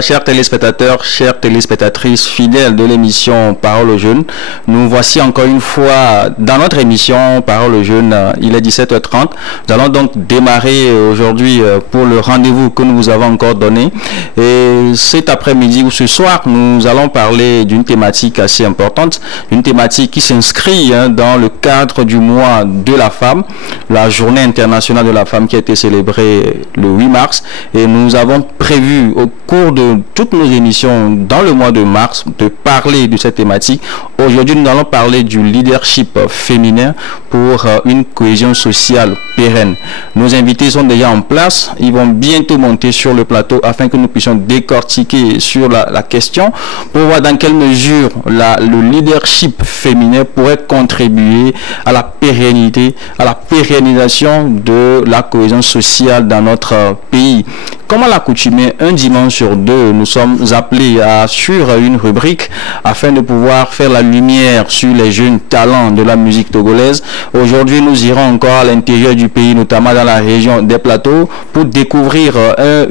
chers téléspectateurs, chères téléspectatrices fidèles de l'émission Parole aux jeunes. Nous voici encore une fois dans notre émission Parole aux jeunes. Il est 17h30. Nous allons donc démarrer aujourd'hui pour le rendez-vous que nous vous avons encore donné. Et cet après-midi ou ce soir, nous allons parler d'une thématique assez importante, une thématique qui s'inscrit dans le cadre du mois de la femme, la journée internationale de la femme qui a été célébrée le 8 mars. Et nous avons prévu au cours de toutes nos émissions dans le mois de mars de parler de cette thématique. Aujourd'hui, nous allons parler du leadership féminin pour une cohésion sociale pérenne. Nos invités sont déjà en place. Ils vont bientôt monter sur le plateau afin que nous puissions décortiquer sur la question pour voir dans quelle mesure le leadership féminin pourrait contribuer à la pérennité, à la pérennisation de la cohésion sociale dans notre pays. Comme à l'accoutumée, un dimanche sur deux, nous sommes appelés à suivre une rubrique afin de pouvoir faire la lumière sur les jeunes talents de la musique togolaise. Aujourd'hui, nous irons encore à l'intérieur du pays, notamment dans la région des plateaux, pour découvrir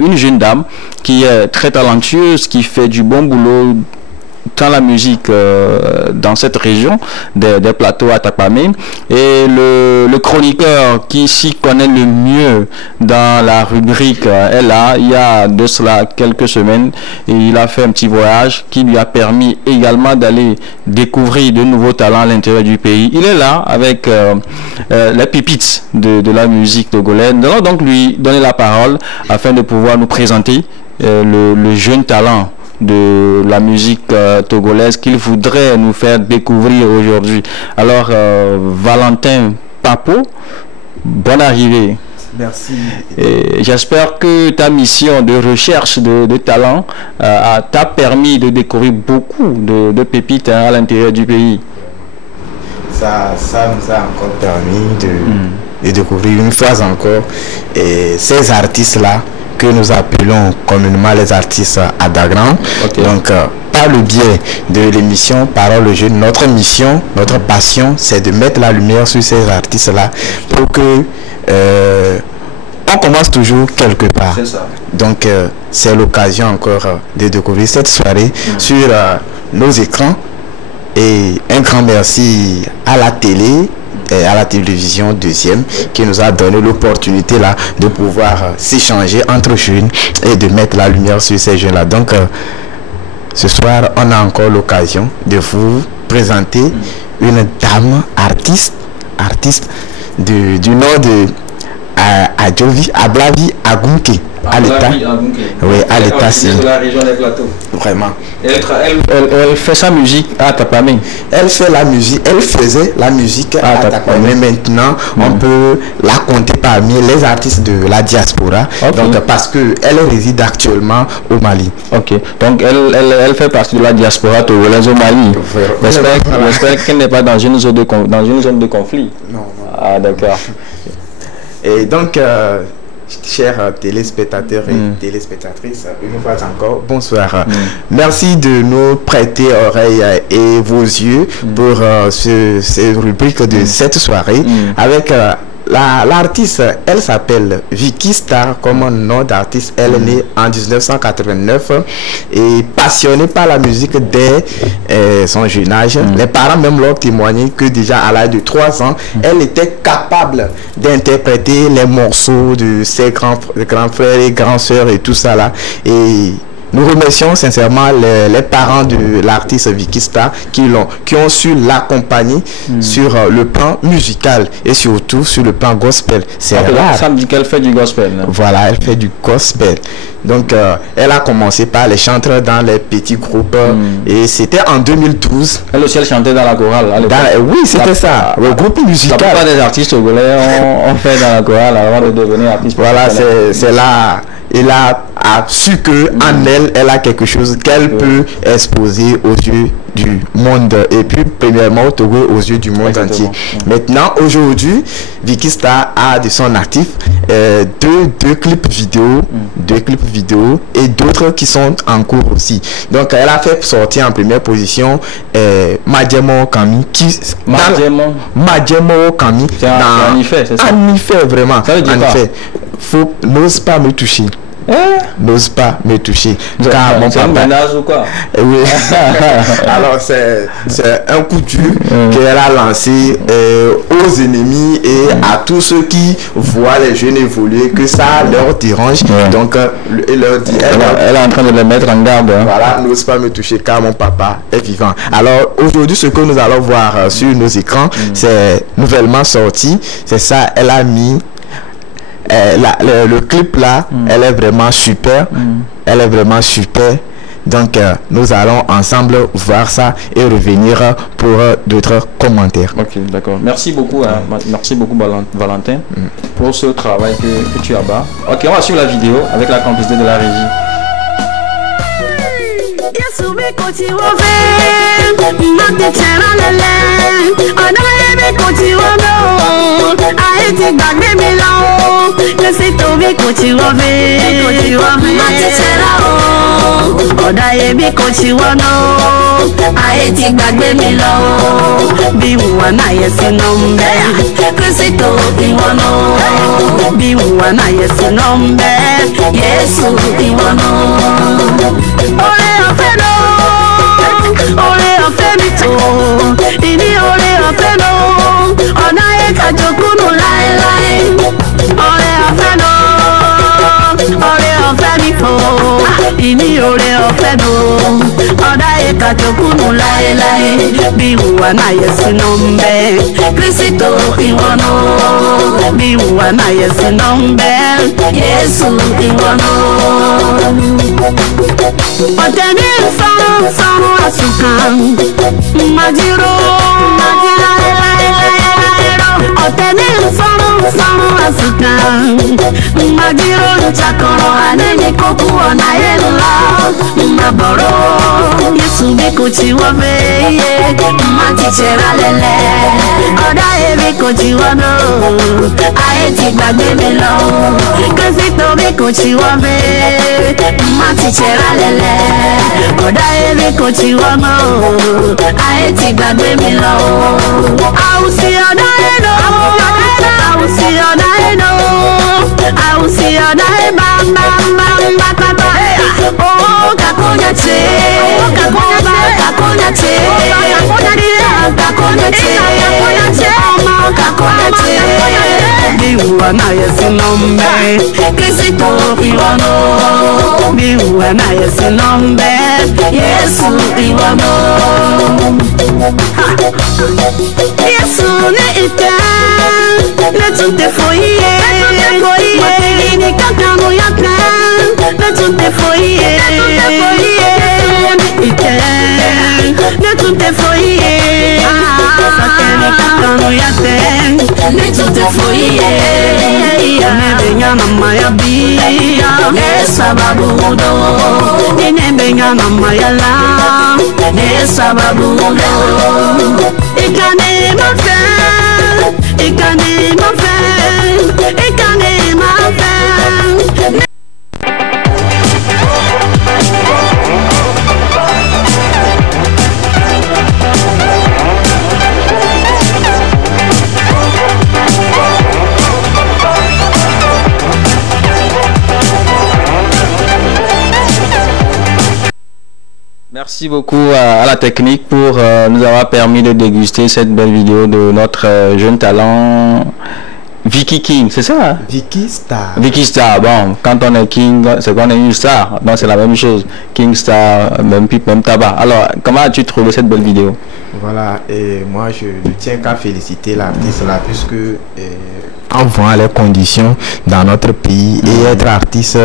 une jeune dame qui est très talentueuse, qui fait du bon boulot dans la musique dans cette région des plateaux à Tapamé, et le chroniqueur qui s'y connaît le mieux dans la rubrique est là. Il y a de cela quelques semaines et il a fait un petit voyage qui lui a permis également d'aller découvrir de nouveaux talents à l'intérieur du pays. Il est là avec les pépites de la musique togolaise. Nous allons donc lui donner la parole afin de pouvoir nous présenter le jeune talent de la musique togolaise qu'il voudrait nous faire découvrir aujourd'hui. Alors, Valentin Papo, bonne arrivée. Merci. J'espère que ta mission de recherche de talent t'a permis de découvrir beaucoup de pépites à l'intérieur du pays. Ça nous a encore permis de découvrir une fois encore ces artistes-là que nous appelons communément les artistes Adagrand. Okay. Donc, par le biais de l'émission Parole aux jeunes, notre mission, notre passion, c'est de mettre la lumière sur ces artistes-là pour que on commence toujours quelque part. Donc, c'est l'occasion encore de découvrir cette soirée sur nos écrans. Et un grand merci à la télé, à la télévision deuxième, qui nous a donné l'opportunité là de pouvoir s'échanger entre jeunes et de mettre la lumière sur ces jeunes là. Donc ce soir on a encore l'occasion de vous présenter une dame artiste du nom de Adjovi Ablavi Agunke. À l'état, oui, à l'état, c'est la région des plateaux. Vraiment. Elle fait sa musique à Tapamé. Elle fait la musique, elle faisait la musique à Tapamé. Maintenant, on peut la compter parmi les artistes de la diaspora. Okay. Donc, parce que elle réside actuellement au Mali. Ok. Donc, elle fait partie de la diaspora togolaise au Mali. J'espère qu'elle n'est pas dans une zone de conflit. Non. Ah, d'accord. Et donc, chers téléspectateurs et téléspectatrices, une fois encore, bonsoir. Merci de nous prêter oreille et vos yeux pour cette rubrique de cette soirée avec l'artiste. Elle s'appelle Vicky Star comme nom d'artiste. Elle est née en 1989 et passionnée par la musique dès son jeune âge. Les parents même l'ont témoigné que déjà à l'âge de 3 ans, elle était capable d'interpréter les morceaux de ses grands frères et grands sœurs et tout ça là. Et nous remercions sincèrement les parents de l'artiste Vicky Star qui ont su l'accompagner sur le plan musical et surtout sur le plan gospel. C'est rare. Ça me dit qu'elle fait du gospel. Non? Voilà, elle fait du gospel. Donc, elle a commencé par les chanteurs dans les petits groupes et c'était en 2012. Elle aussi, elle chantait dans la chorale. Oui, c'était ça. Le groupe musical. La plupart des artistes togolais ont fait dans la chorale avant de devenir artiste. Voilà, c'est là. Elle a su que en elle a quelque chose qu'elle peut exposer aux yeux du monde et puis premièrement au Togo, aux yeux du monde entier. Maintenant, aujourd'hui, Vicky Star a de son actif deux clips vidéo et d'autres qui sont en cours aussi. Donc, elle a fait sortir en première position Madjemo Kami Madjemo Kami. En effet, c'est ça. En effet, vraiment. Ça veut dire en effet, n'ose pas me toucher. n'ose pas me toucher. Car mon papa... une menace ou quoi? Oui. Alors c'est un coup dur qu'elle a lancé aux ennemis et à tous ceux qui voient les jeunes évoluer, que ça leur dérange. Donc elle leur dit... Elle est en train de les mettre en garde. Voilà, n'ose pas me toucher car mon papa est vivant. Alors aujourd'hui, ce que nous allons voir sur nos écrans, c'est nouvellement sorti. C'est ça, elle a mis le clip là, elle est vraiment super. Elle est vraiment super. Donc nous allons ensemble voir ça et revenir pour d'autres commentaires. Ok, d'accord. Merci beaucoup, merci beaucoup Valentin pour ce travail que tu abats. Ok, on va suivre la vidéo avec la complicité de la régie. Merci beaucoup à la technique pour nous avoir permis de déguster cette belle vidéo de notre jeune talent Vicky King, c'est ça hein? Vicky Star. Vicky Star, bon, quand on est King, c'est qu'on est une star, donc c'est la même chose. King Star, même pipe, même tabac. Alors, comment as-tu trouvé cette belle vidéo? Voilà, et moi je ne tiens qu'à féliciter l'artiste là, puisque en voyant les conditions dans notre pays et être artiste,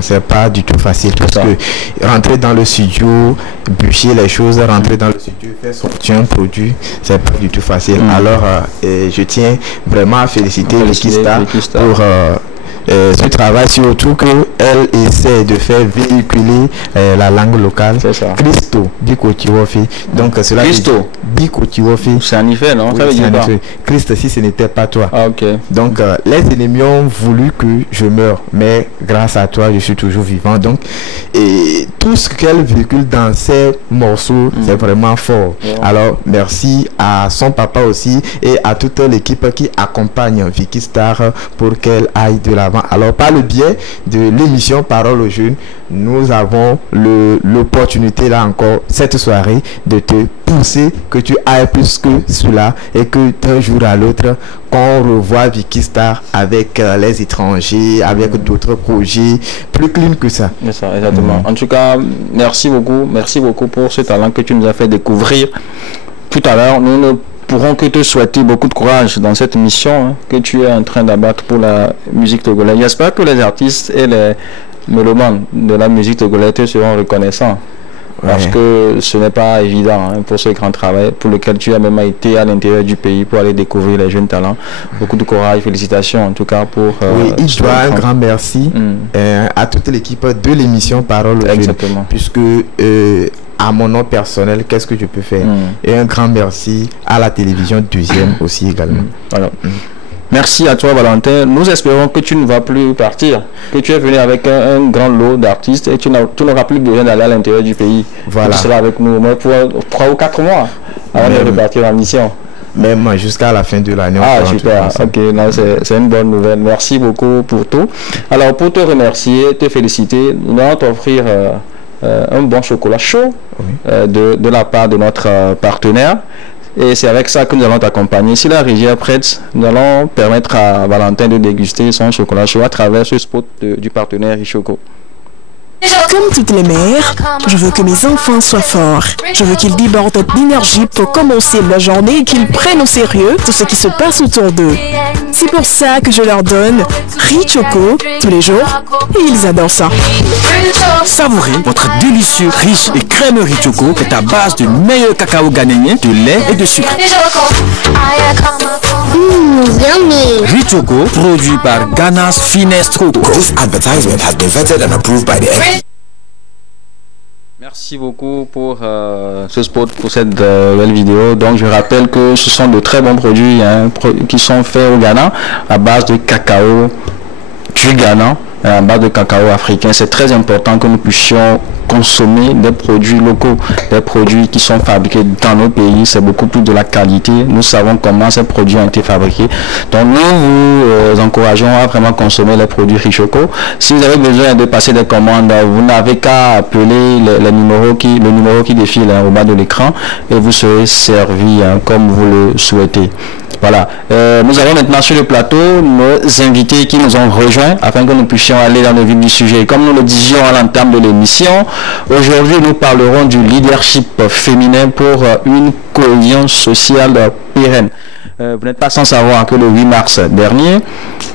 c'est pas du tout facile, parce que rentrer dans le studio, bûcher les choses, rentrer dans le studio, faire sortir un produit, c'est pas du tout facile. Alors je tiens vraiment à féliciter Vicky Star pour ce travail, surtout qu'elle essaie de faire véhiculer la langue locale. C'est ça. Christo, Bikotiwofi. Donc cela Christo, Bikotiwofi. c'est en effet, non? Oui, Ça veut dire quoi? Christ, si ce n'était pas toi. Ah, ok. Donc les ennemis ont voulu que je meure, mais grâce à toi je suis toujours vivant. Donc et tout ce qu'elle véhicule dans ces morceaux, c'est vraiment fort. Alors merci à son papa aussi et à toute l'équipe qui accompagne Vicky Star pour qu'elle aille de l'avant. l'avant. Alors par le biais de l'émission Parole aux jeunes, nous avons l'opportunité là encore cette soirée de te pousser, que tu ailles plus que cela et que d'un jour à l'autre qu'on revoit Vicky Star avec les étrangers, avec d'autres projets plus clean que ça. C'est ça, exactement. En tout cas, merci beaucoup pour ce talent que tu nous as fait découvrir tout à l'heure. Nous ne pourrons que te souhaiter beaucoup de courage dans cette mission que tu es en train d'abattre pour la musique togolaise. J'espère que les artistes et les mélomanes de la musique togolaise te seront reconnaissants. Parce que ce n'est pas évident pour ce grand travail pour lequel tu as même été à l'intérieur du pays pour aller découvrir les jeunes talents. Beaucoup de courage, félicitations en tout cas pour... oui, il doit un grand merci à toute l'équipe de l'émission Parole aux jeunes. Puisque à mon nom personnel, qu'est-ce que je peux faire? Et un grand merci à la télévision deuxième aussi également. Voilà. Merci à toi Valentin. Nous espérons que tu ne vas plus partir, que tu es venu avec un grand lot d'artistes et tu n'auras plus besoin d'aller à l'intérieur du pays. Voilà. Tu seras avec nous au moins pour 3 ou 4 mois avant de repartir en mission. Même jusqu'à la fin de l'année. Ah super, ok, c'est une bonne nouvelle. Merci beaucoup pour tout. Alors pour te remercier, te féliciter, nous allons t'offrir un bon chocolat chaud de la part de notre partenaire. Et c'est avec ça que nous allons t'accompagner. Si la régie est prête, nous allons permettre à Valentin de déguster son chocolat chaud à travers ce spot du partenaire Richoco. Comme toutes les mères, je veux que mes enfants soient forts. Je veux qu'ils débordent d'énergie pour commencer leur journée et qu'ils prennent au sérieux tout ce qui se passe autour d'eux. C'est pour ça que je leur donne Richoco tous les jours et ils adorent ça. Savourez votre délicieux, riche et crémeux Richoco qui est à base du meilleur cacao ghanéen, de lait et de sucre. Yummy. Richoco, produit par Ghana's Finest Cocoa. This advertisement has been vetted and approved by the FDA. Merci beaucoup pour ce spot, pour cette belle vidéo. Donc je rappelle que ce sont de très bons produits qui sont faits au Ghana à base de cacao du Ghana, à base de cacao africain. C'est très important que nous puissions consommer des produits locaux, des produits qui sont fabriqués dans nos pays. C'est beaucoup plus de la qualité. Nous savons comment ces produits ont été fabriqués. Donc nous vous encourageons à vraiment consommer les produits Richoco. Si vous avez besoin de passer des commandes, vous n'avez qu'à appeler le numéro qui défile au bas de l'écran et vous serez servi comme vous le souhaitez. Voilà. Nous avons maintenant sur le plateau nos invités qui nous ont rejoints afin que nous puissions aller dans le vif du sujet. Comme nous le disions à l'entame de l'émission, aujourd'hui nous parlerons du leadership féminin pour une cohésion sociale pérenne. Vous n'êtes pas sans savoir que le 8 mars dernier,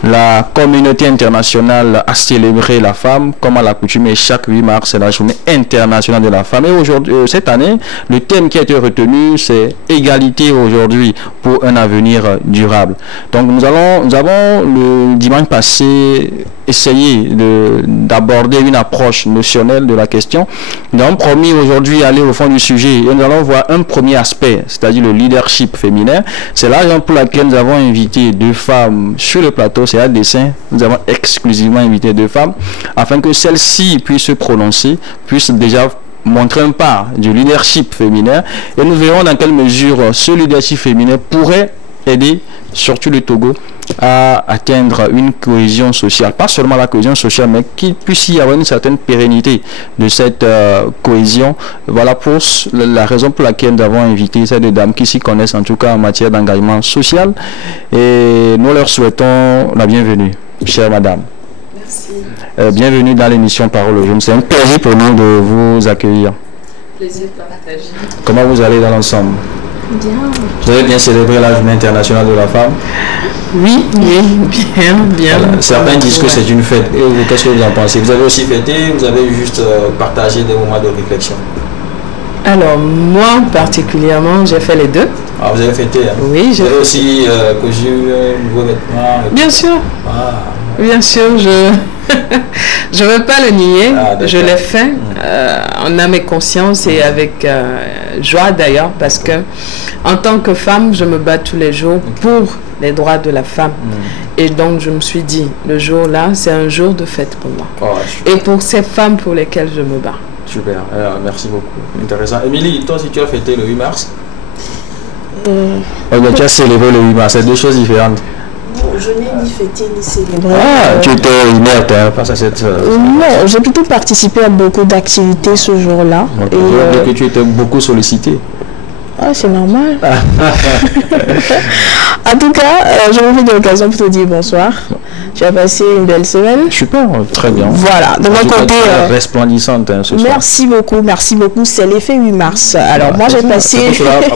la communauté internationale a célébré la femme comme à l'accoutumée. Chaque 8 mars, c'est la journée internationale de la femme. Et aujourd'hui, cette année, le thème qui a été retenu, c'est égalité aujourd'hui pour un avenir durable. Donc nous avons le dimanche passé essayé d'aborder une approche notionnelle de la question. Nous avons promis aujourd'hui aller au fond du sujet et nous allons voir un premier aspect, c'est-à-dire le leadership féminin. C'est la raison pour laquelle nous avons invité 2 femmes sur le plateau. C'est à dessein. Nous avons exclusivement invité 2 femmes afin que celles-ci puissent se prononcer, puissent déjà montrer un pas du leadership féminin et nous verrons dans quelle mesure ce leadership féminin pourrait aider surtout le Togo à atteindre une cohésion sociale, pas seulement la cohésion sociale, mais qu'il puisse y avoir une certaine pérennité de cette cohésion. Voilà pour la raison pour laquelle nous avons invité ces 2 dames qui s'y connaissent en tout cas en matière d'engagement social et nous leur souhaitons la bienvenue, chère madame. Merci. Bienvenue dans l'émission Parole aux jeunes. C'est un plaisir pour nous de vous accueillir. Plaisir partagé. Comment vous allez dans l'ensemble? Bien. Vous avez bien célébré la journée internationale de la femme? Oui, bien. Voilà. Certains disent que c'est une fête. Et vous, qu'est-ce que vous en pensez? Vous avez aussi fêté, vous avez juste partagé des moments de réflexion? Alors, moi particulièrement, j'ai fait les 2. Ah, vous avez fêté? Oui, j'ai fait aussi cousu nouveau vêtement. Bien sûr. Bien sûr, je ne veux pas le nier, je l'ai fait en âme et conscience et avec joie d'ailleurs parce que en tant que femme, je me bats tous les jours pour les droits de la femme. Et donc je me suis dit, le jour-là, c'est un jour de fête pour moi. Et pour ces femmes pour lesquelles je me bats. Super, merci beaucoup. Intéressant. Émilie, toi si tu as fêté le 8 mars tu as célébré le 8 mars, c'est 2 choses différentes. je n'ai ni fêté ni célébré. Ah, tu étais inerte face à cette... Non, j'ai plutôt participé à beaucoup d'activités ce jour-là. Et que tu étais beaucoup sollicité. Ah, c'est normal. En tout cas, je vous fais de l'occasion pour te dire bonsoir. Tu as passé une belle semaine. Super, très bien. Voilà, de mon côté... resplendissante ce soir. Merci beaucoup. C'est l'effet 8 mars. Alors, moi, j'ai passé...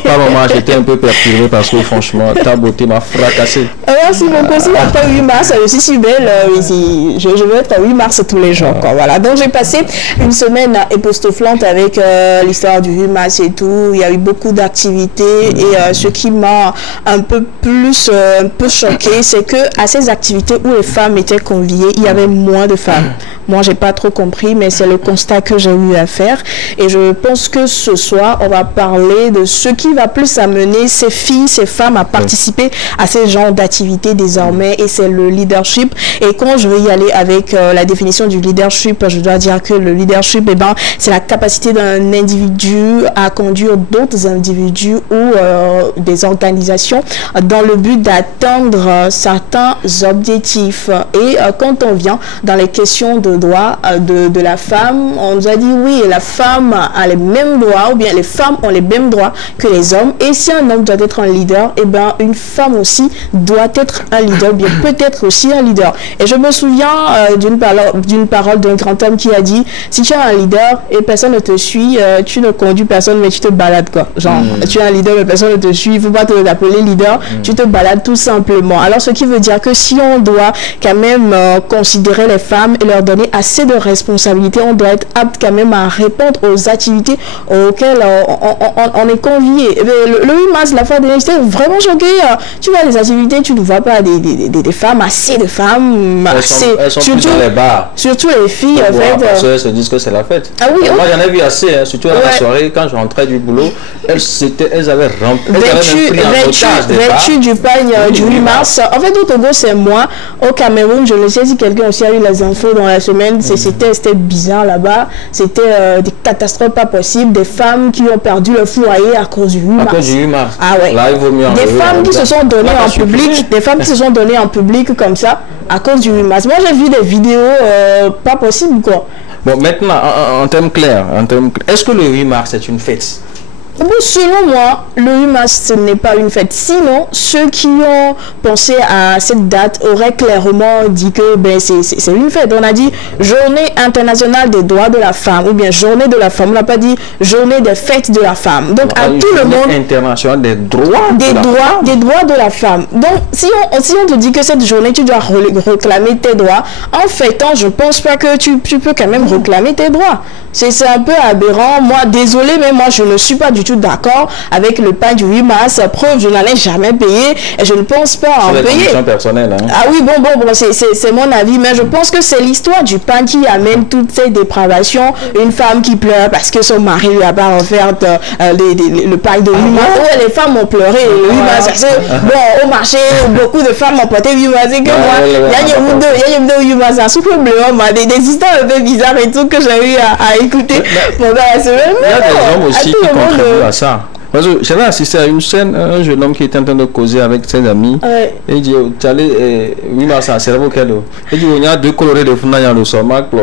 Par moment, j'étais un peu perturbé parce que franchement, ta beauté m'a fracassé. Merci beaucoup. Si après 8 mars, je suis si belle, je veux être à 8 mars tous les jours. Quoi. Voilà. Donc, j'ai passé une semaine époustouflante avec l'histoire du 8 mars et tout. Il y a eu beaucoup d'activités et ce qui m'a un peu choqué, c'est que à ces activités où les femmes étaient conviées, il y avait moins de femmes. Moi, j'ai pas trop compris, mais c'est le constat que j'ai eu à faire. Et je pense que ce soir, on va parler de ce qui va plus amener ces filles, ces femmes à participer à ces genres d'activités désormais. Et c'est le leadership. Et quand je vais y aller avec la définition du leadership, je dois dire que le leadership, c'est la capacité d'un individu à conduire d'autres individus ou des organisations dans le but d'atteindre certains objectifs. Et quand on vient dans les questions de droits de la femme, on nous a dit oui, la femme a les mêmes droits, ou bien les femmes ont les mêmes droits que les hommes. Et si un homme doit être un leader, et bien une femme aussi doit être un leader, bien peut-être aussi un leader. Et je me souviens d'une parole d'un grand homme qui a dit, si tu es un leader et personne ne te suit, tu ne conduis personne, mais tu te balades quoi. Genre, tu es un leader mais personne ne te suit, il ne faut pas t'appeler leader, tu te balades tout simplement. Alors ce qui veut dire que si on doit quand même considérer les femmes et leur donner assez de responsabilités, on doit être apte quand même à répondre aux activités auxquelles on est convié. Le 8 mars, la fois dernière, j'étais vraiment choquée. Tu vois les activités, tu ne vois pas des femmes, assez de femmes, elles sont surtout, plus dans les bars. Surtout les filles, en fait. Parce qu'elles se disent que c'est la fête. Ah oui, moi, j'en ai vu assez, hein, surtout à la soirée, quand je rentrais du boulot, elles avaient rempli. Vêtues du pagne du 8 mars. En fait, au Togo, c'est moi. Au Cameroun, je ne sais si quelqu'un aussi a eu les infos dans la semaine. C'était bizarre là-bas. C'était des catastrophes pas possibles. Des femmes qui ont perdu leur foyer à cause du 8 mars. À cause du 8 mars. Ah ouais. Là, il vaut mieux des femmes qui se sont données en public. Des femmes qui se sont données en public comme ça à cause du 8 mars. Moi, j'ai vu des vidéos pas possibles, quoi. Bon, maintenant, en termes clairs, est-ce que le 8 mars est une fête? Bon, selon moi, le 8 mars, ce n'est pas une fête. Sinon, ceux qui ont pensé à cette date auraient clairement dit que c'est une fête. On a dit journée internationale des droits de la femme ou bien journée de la femme. On n'a pas dit journée des fêtes de la femme. Donc, à tout le monde... internationale des droits des droits de la femme. Donc, si on te dit que cette journée, tu dois réclamer tes droits, en fêtant, je pense pas que tu peux quand même réclamer tes droits. C'est un peu aberrant. Moi, désolé, mais moi, je ne suis pas du tout d'accord avec le pain du 8 mars. Preuve, je n'en ai jamais payé et je ne pense pas en payer. Personnelle, hein. Ah oui, bon, c'est mon avis, mais je pense que c'est l'histoire du pain qui amène toutes ces dépravations. Une femme qui pleure parce que son mari lui a pas offert le pain de 8 mars. Ouais, les femmes ont pleuré le 8 mars. Bon, au marché, beaucoup de femmes ont porté 8 mars. Et que moi, il y a une 8 mars, un souffle bleu, des histoires un peu bizarres et tout que j'ai eu à écouter pendant la semaine. Il y a des hommes aussi qui contribuent à ça. Parce que j'avais assisté à une scène, un jeune homme qui était en train de causer avec ses amis. Ouais. Et il dit, tu allais, oui, mais ça, c'est lequel? Il dit, il y a deux colorés de fond dans le somac. Ouais,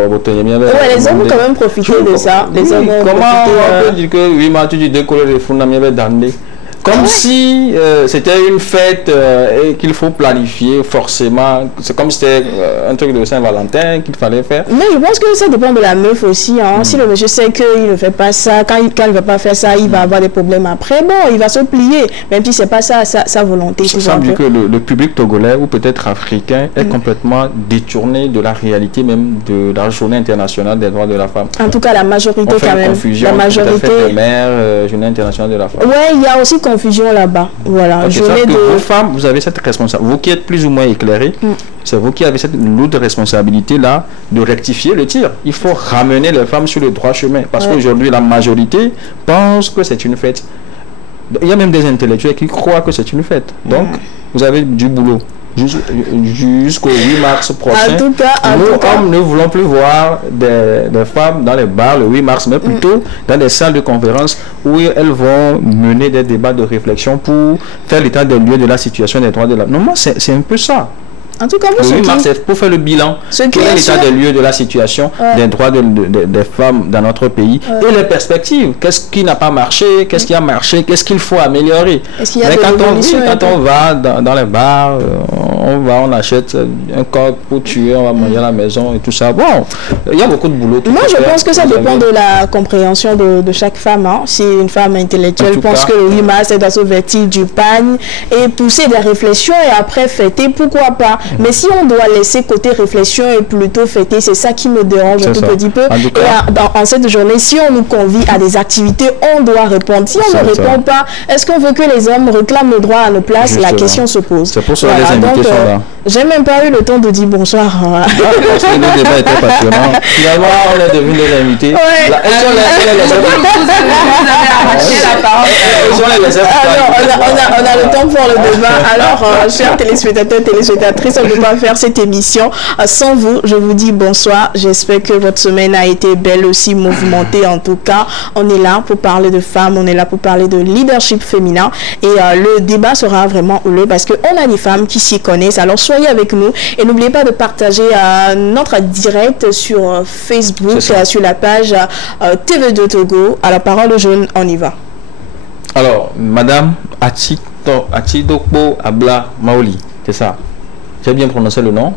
les hommes ont quand même profité de ça. Les hommes comment on peut dire que, oui, mais tu dis deux colorés de fond dans le dandé? Comme si c'était une fête et qu'il faut planifier forcément. C'est comme si c'était un truc de Saint-Valentin qu'il fallait faire. Mais je pense que ça dépend de la meuf aussi. Hein. Si le monsieur sait qu'il ne fait pas ça, quand il ne va pas faire ça, il va avoir des problèmes après. Bon, il va se plier. Même si ce n'est pas ça, sa volonté. Ça semble dire que le public togolais ou peut-être africain est complètement détourné de la réalité même de la journée internationale des droits de la femme. En tout cas, la majorité quand même. La majorité. Des mères, journée internationale de la femme. Ouais, il y a aussi confusion là-bas. Voilà. Okay, vos femmes, vous avez cette responsabilité. Vous qui êtes plus ou moins éclairés, c'est vous qui avez cette lourde responsabilité-là de rectifier le tir. Il faut ramener les femmes sur le droit chemin. Parce qu'aujourd'hui, la majorité pense que c'est une fête. Il y a même des intellectuels qui croient que c'est une fête. Donc, vous avez du boulot. Jusqu'au 8 mars prochain, nous hommes ne voulons plus voir des femmes dans les bars le 8 mars, mais plutôt dans des salles de conférence où elles vont mener des débats de réflexion pour faire l'état des lieux de la situation des droits de la... Non, moi, c'est un peu ça. En tout cas, le 8 mars, c'est pour faire le bilan. Quel est l'état des lieux de la situation des droits des femmes dans notre pays et les perspectives. Qu'est-ce qui n'a pas marché? Qu'est-ce qui a marché? Qu'est-ce qu'il faut améliorer? Mais quand on va dans les bars, on achète un coq pour tuer, on va manger à la maison et tout ça. Bon, il y a beaucoup de boulot. Moi, je pense que ça dépend de la compréhension de chaque femme. Hein. Si une femme intellectuelle pense que le 8 mars, elle doit se vêtir du pagne et pousser des réflexions et après fêter, pourquoi pas? Mais si on doit laisser côté réflexion et plutôt fêter, c'est ça qui me dérange un tout petit peu. Et en cette journée, si on nous convie à des activités, on doit répondre. Si on ne répond pas, est-ce qu'on veut que les hommes réclament le droit à nos places? Justement. La question se pose. C'est pour ça que les invités sont là. J'ai même pas eu le temps de dire bonsoir. Parce que le débat était passionnant. Finalement, on est devenus les invités. On a le temps pour le débat. Alors, chers téléspectateurs, téléspectatrices, on ne peut pas faire cette émission sans vous. Je vous dis bonsoir. J'espère que votre semaine a été belle aussi, mouvementée. En tout cas, on est là pour parler de femmes, on est là pour parler de leadership féminin. Et le débat sera vraiment houleux parce qu'on a des femmes qui s'y connaissent. Alors, soyez avec nous et n'oubliez pas de partager notre direct sur Facebook, sur la page TV2 Togo. À la parole aux jeunes, on y va. Alors, Madame Atidokpo Abla Maoli, c'est ça? J'ai bien prononcé le nom?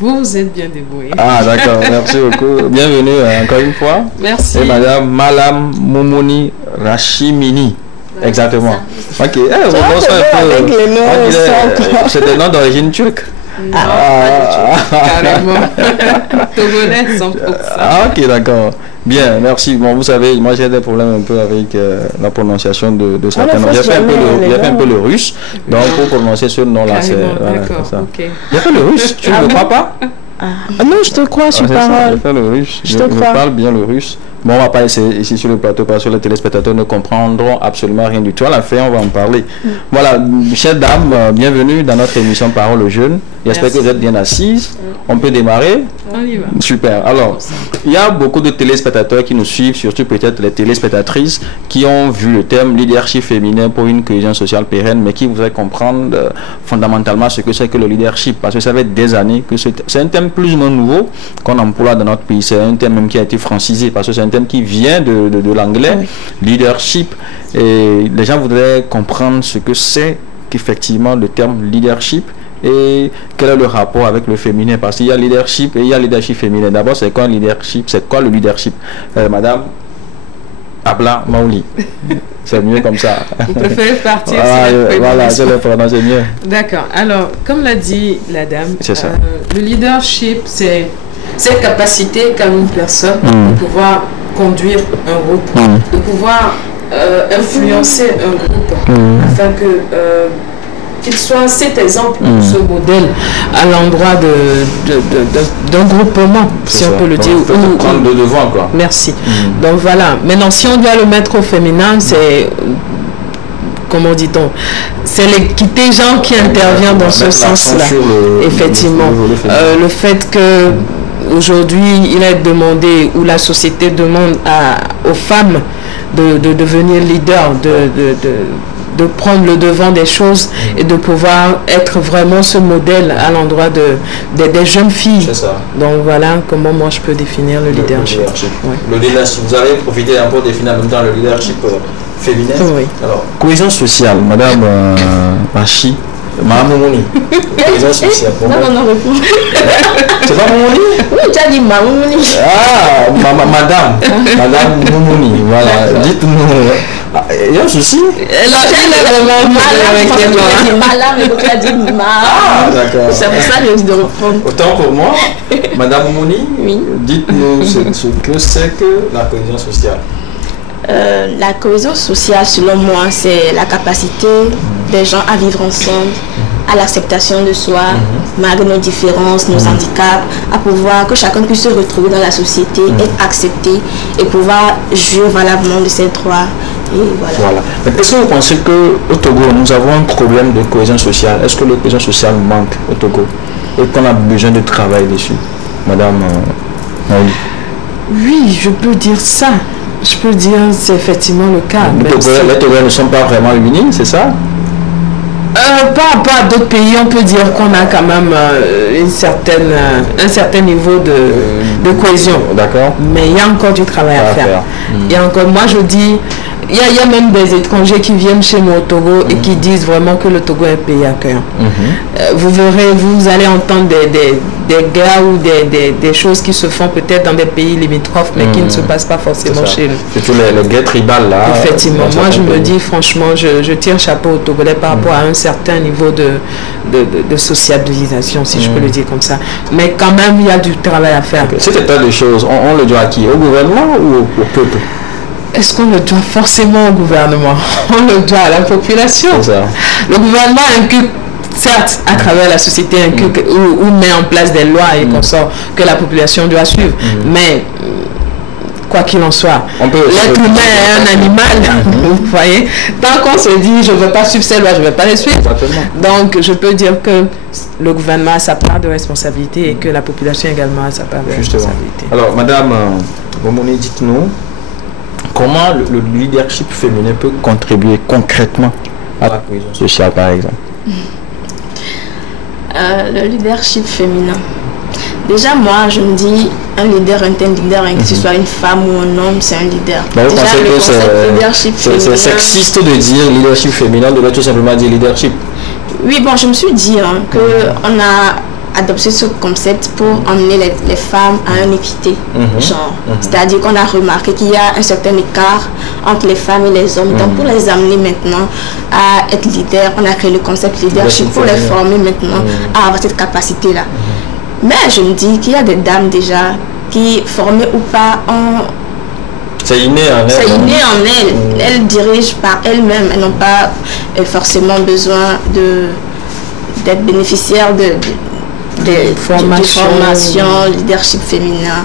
Vous êtes bien débrouillé. Ah, d'accord, merci beaucoup. Bienvenue encore une fois. Merci. Et Madame Malam Moumouni Rachimini. Exactement. Ok. C'est des noms d'origine turque. Carrément. Togolais 100%. Ah, ok, d'accord. Bien, merci. Bon, vous savez, moi j'ai des problèmes un peu avec la prononciation de certains noms. J'ai fait un peu le russe, donc pour prononcer ce nom-là, c'est ça. Okay. J'ai fait le russe, tu ne le crois pas? Non, je te crois sur parole. Je fais le russe, je parle bien le russe. Bon, on va pas essayer ici sur le plateau parce que les téléspectateurs ne comprendront absolument rien du tout. À la fin, on va en parler. Voilà, chères dames, bienvenue dans notre émission Parole aux jeunes. J'espère que vous êtes bien assises. On peut démarrer? On y va. Super. Alors, il y a beaucoup de téléspectateurs qui nous suivent, surtout peut-être les téléspectatrices qui ont vu le thème leadership féminin pour une cohésion sociale pérenne, mais qui voudraient comprendre fondamentalement ce que c'est que le leadership. Parce que ça fait des années que c'est un thème plus ou moins nouveau qu'on emploie dans notre pays. C'est un thème même qui a été francisé parce que c'est un thème qui vient de l'anglais, leadership. Et les gens voudraient comprendre ce que c'est qu'effectivement le terme leadership. Et quel est le rapport avec le féminin? Parce qu'il y a leadership et il y a leadership féminin. D'abord, c'est quoi un leadership? C'est quoi le leadership? Madame Abla Maoli. C'est mieux comme ça. Vous préférez partir voilà, je le prononce mieux. D'accord. Alors, comme l'a dit la dame, le leadership, c'est cette capacité qu'a une personne de pouvoir conduire un groupe, de pouvoir influencer un groupe, afin que qu'il soit cet exemple, ce modèle à l'endroit d'un groupement, si on peut le dire. Ou prendre le devant, quoi. Merci. Donc voilà. Maintenant, si on doit le mettre au féminin, c'est... Comment dit-on? C'est l'équité genre qui intervient dans ce sens-là. Effectivement. Le fait que aujourd'hui, il est demandé, ou la société demande aux femmes de devenir leader, de prendre le devant des choses et de pouvoir être vraiment ce modèle à l'endroit des jeunes filles. C'est ça. Donc voilà comment moi je peux définir le leadership. Le leadership. Vous allez profiter pour définir en même temps le leadership féminin. Oui. Alors, cohésion sociale, Madame Machi. Madame Moumouni. Cohésion sociale. Non, répond. C'est pas Moumouni? Oui, tu as dit Moumouni. Ah, Madame Moumouni. Voilà, dites-nous. Il y a un souci? Tu as dit Ma. Ah, d'accord. C'est pour ça que je risque de reprendre. Autant pour moi, Madame Moumouni, dites-nous ce que c'est que la cohésion sociale. La cohésion sociale, selon moi, c'est la capacité des gens à vivre ensemble, à l'acceptation de soi, malgré nos différences, nos handicaps, à pouvoir que chacun puisse se retrouver dans la société, être accepté et pouvoir jouir valablement de ses droits. Et voilà. Est-ce que vous pensez qu'au Togo, nous avons un problème de cohésion sociale? Est-ce que la cohésion sociale manque au Togo et qu'on a besoin de travailler dessus, Madame Maoli? Oui, je peux dire ça. Je peux dire c'est effectivement le cas. Les Togolais ne sont pas vraiment unis, c'est ça? Par rapport à d'autres pays, on peut dire qu'on a quand même un certain niveau de cohésion. D'accord. Mais il y a encore du travail à faire. Il y a encore, moi je dis, il y a même des étrangers qui viennent chez nous au Togo et qui disent vraiment que le Togo est un pays accueillant. Vous verrez, vous allez entendre des guerres ou des choses qui se font peut-être dans des pays limitrophes, mais qui ne se passent pas forcément chez nous. C'est tous les guerres tribales là. Effectivement, moi je me dis franchement, je tire chapeau au Togolais par rapport à un certain niveau de sociabilisation, si je peux le dire comme ça. Mais quand même, il y a du travail à faire. Cet état de choses, on le doit à qui? Au gouvernement ou au peuple? Est-ce qu'on le doit forcément au gouvernement? On le doit à la population. Le gouvernement inculque, certes, à travers la société, inculque ou met en place des lois et consorts que la population doit suivre. Mais, quoi qu'il en soit, l'être humain est un animal, vous voyez. Tant qu'on se dit, je ne veux pas suivre ces lois, je ne vais pas les suivre. Donc, je peux dire que le gouvernement a sa part de responsabilité et que la population également a sa part de responsabilité. Alors, Madame Bomoni, dites-nous, comment le leadership féminin peut contribuer concrètement à la cohésion sociale, par exemple? Le leadership féminin. Déjà, moi, je me dis, un leader, un tel leader, que ce soit une femme ou un homme, c'est un leader. Vous pensez que c'est sexiste de dire leadership féminin, de tout simplement dire leadership? Oui, bon, je me suis dit qu'on a adopté ce concept pour emmener les femmes à une équité, genre. C'est-à-dire qu'on a remarqué qu'il y a un certain écart entre les femmes et les hommes. Donc, pour les amener maintenant à être leaders, on a créé le concept leadership pour les former maintenant à avoir cette capacité-là. Mais je me dis qu'il y a des dames déjà qui, formées ou pas, c'est inné en elles. C'est inné en elles. Elles dirigent par elles-mêmes. Elles n'ont pas forcément besoin d'être bénéficiaires de formation, leadership féminin.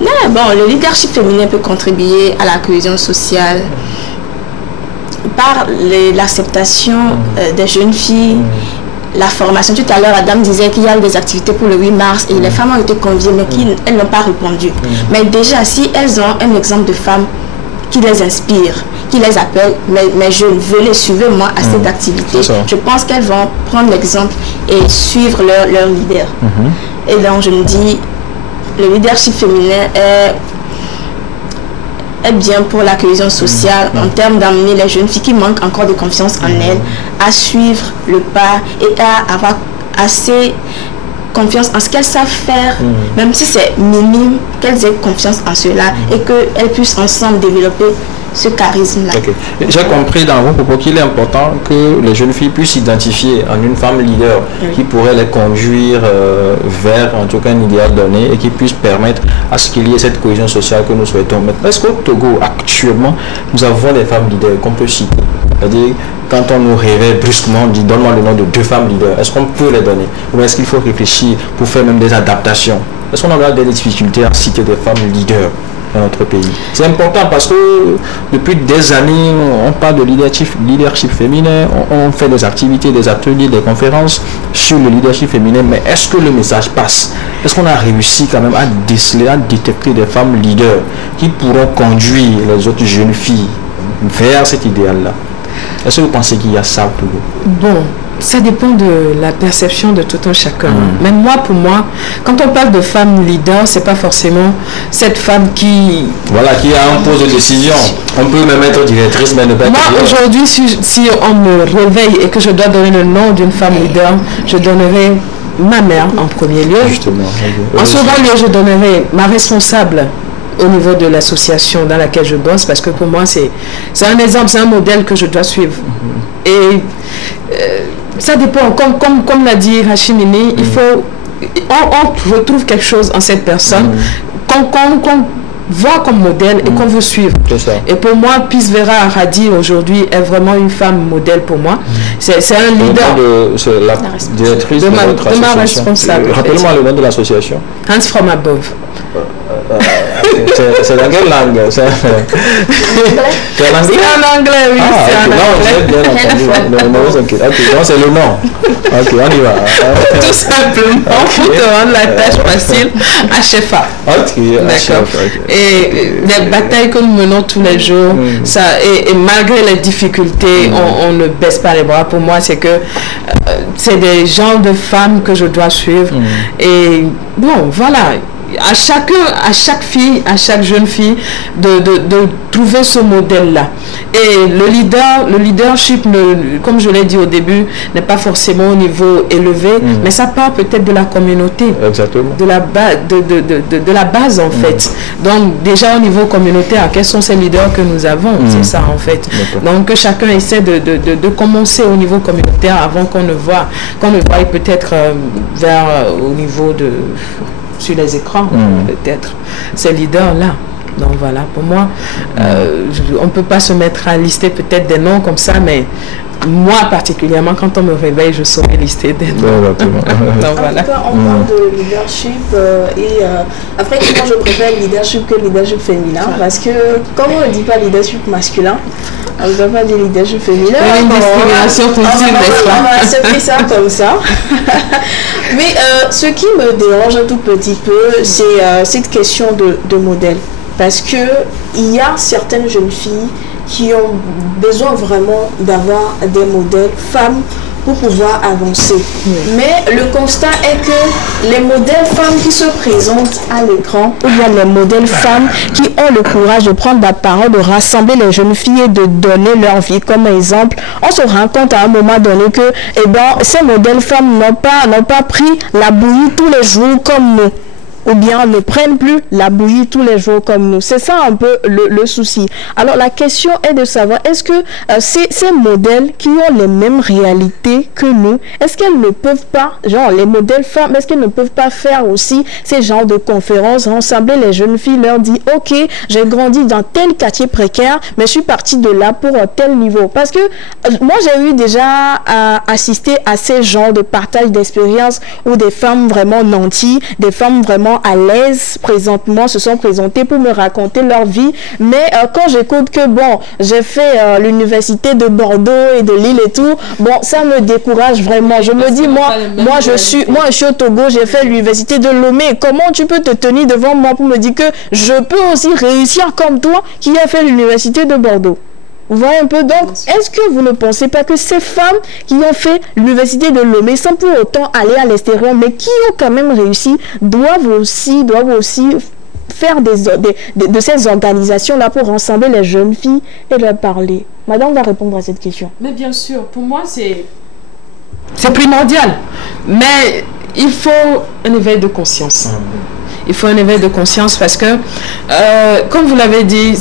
Mais bon, le leadership féminin peut contribuer à la cohésion sociale par l'acceptation des jeunes filles. La formation, tout à l'heure, Adam disait qu'il y a des activités pour le 8 mars et les femmes ont été conviées, mais elles n'ont pas répondu. Mais déjà, si elles ont un exemple de femmes qui les inspire, qui les appelle, mais je veux les suivre moi à cette activité, je pense qu'elles vont prendre l'exemple et suivre leur leader. Et donc, je me dis, le leadership féminin est bien pour la cohésion sociale en termes d'amener les jeunes filles qui manquent encore de confiance en elles à suivre le pas et à avoir assez confiance en ce qu'elles savent faire, même si c'est minime, qu'elles aient confiance en cela et qu'elles puissent ensemble développer ce charisme-là. J'ai compris dans vos propos qu'il est important que les jeunes filles puissent s'identifier en une femme leader qui pourrait les conduire vers en tout cas un idéal donné et qui puisse permettre à ce qu'il y ait cette cohésion sociale que nous souhaitons mettre. Est-ce qu'au Togo, actuellement, nous avons des femmes leaders qu'on peut citer? C'est-à-dire, quand on nous réveille brusquement, on dit donne-moi le nom de 2 femmes leaders. Est-ce qu'on peut les donner? Ou est-ce qu'il faut réfléchir pour faire même des adaptations? Est-ce qu'on a des difficultés à citer des femmes leaders dans notre pays? C'est important parce que depuis des années, on parle de leadership féminin, on fait des activités, des ateliers, des conférences sur le leadership féminin, mais est-ce que le message passe? Est-ce qu'on a réussi quand même à déceler, à détecter des femmes leaders qui pourront conduire les autres jeunes filles vers cet idéal-là? Est-ce que vous pensez qu'il y a ça au Togo? Bon, ça dépend de la perception de tout un chacun. Même moi, pour moi, quand on parle de femme leader, c'est pas forcément cette femme qui... Voilà, qui a un poste de décision. On peut même être directrice, mais ne pas être... Moi, aujourd'hui, si on me réveille et que je dois donner le nom d'une femme leader, je donnerai ma mère en premier lieu. Justement. En second lieu, je donnerai ma responsable au niveau de l'association dans laquelle je bosse, parce que pour moi, c'est un exemple, c'est un modèle que je dois suivre. Et ça dépend, comme l'a dit Hachimini, il faut, on retrouve quelque chose en cette personne qu'on voit comme modèle et qu'on veut suivre. Et pour moi, Peace Vera Aradi aujourd'hui est vraiment une femme modèle pour moi. C'est un leader. C'est la directrice de ma responsable. Rappelle-moi le nom de l'association. Hands from Above. C'est dans quelle langue? C'est en anglais? C'est en anglais, oui. Ah, c'est okay. en anglais. Ok, donc c'est le nom. Ok, on y va. Tout simplement pour te rendre la tâche facile à Shefa. Ok, d'accord. Et les batailles que nous menons tous les jours, ça, et malgré les difficultés, on ne baisse pas les bras. Pour moi, c'est que c'est des genres de femmes que je dois suivre. Et bon, voilà. À chaque fille, à chaque jeune fille, de trouver ce modèle-là. Et le leadership, comme je l'ai dit au début, n'est pas forcément au niveau élevé, mais ça part peut-être de la communauté. Exactement. De la base, en fait. Donc, déjà au niveau communautaire, quels sont ces leaders que nous avons? C'est ça, en fait. Donc, que chacun essaie de commencer au niveau communautaire avant qu'on ne voie peut-être vers au niveau sur les écrans, peut-être, ces leaders-là. Donc voilà, pour moi, on ne peut pas se mettre à lister peut-être des noms comme ça, mais moi particulièrement, quand on me réveille, je saurais lister des noms. Donc, voilà. En tout cas, on parle de leadership après, moi je préfère leadership que leadership féminin, parce que comme on ne dit pas leadership masculin, on ne peut pas dire leadership féminin. Une discrimination possible, n'est-ce pas? On va accepter ça comme ça. Mais ce qui me dérange un tout petit peu, c'est cette question de modèle. Parce qu'il y a certaines jeunes filles qui ont besoin vraiment d'avoir des modèles femmes pour pouvoir avancer. Mais le constat est que les modèles femmes qui se présentent à l'écran, ou bien les modèles femmes qui ont le courage de prendre la parole, de rassembler les jeunes filles et de donner leur vie comme exemple, on se rend compte à un moment donné que ces modèles femmes n'ont pas pris la bouillie tous les jours comme nous. Ou bien ne prennent plus la bouillie tous les jours comme nous. C'est ça un peu le souci. Alors la question est de savoir, est-ce que ces modèles qui ont les mêmes réalités que nous, est-ce qu'elles ne peuvent pas, genre les modèles femmes, est-ce qu'elles ne peuvent pas faire aussi ces genres de conférences, rassembler les jeunes filles, leur dire, ok, j'ai grandi dans tel quartier précaire, mais je suis partie de là pour tel niveau. Parce que moi j'ai eu déjà assisté à ces genres de partage d'expériences où des femmes vraiment nanties, des femmes vraiment à l'aise présentement se sont présentées pour me raconter leur vie, mais quand j'écoute que bon, j'ai fait l'université de Bordeaux et de Lille et tout, bon, ça me décourage vraiment. Je me dis, moi je suis au Togo, j'ai fait l'université de Lomé. Comment tu peux te tenir devant moi pour me dire que je peux aussi réussir comme toi qui a fait l'université de Bordeaux? Vous voyez un peu, donc, est-ce que vous ne pensez pas que ces femmes qui ont fait l'université de Lomé sans pour autant aller à l'extérieur, mais qui ont quand même réussi, doivent aussi faire de ces organisations-là pour rassembler les jeunes filles et leur parler? Madame va répondre à cette question. Mais bien sûr, pour moi, c'est primordial. Mais il faut un éveil de conscience. Il faut un éveil de conscience parce que, comme vous l'avez dit,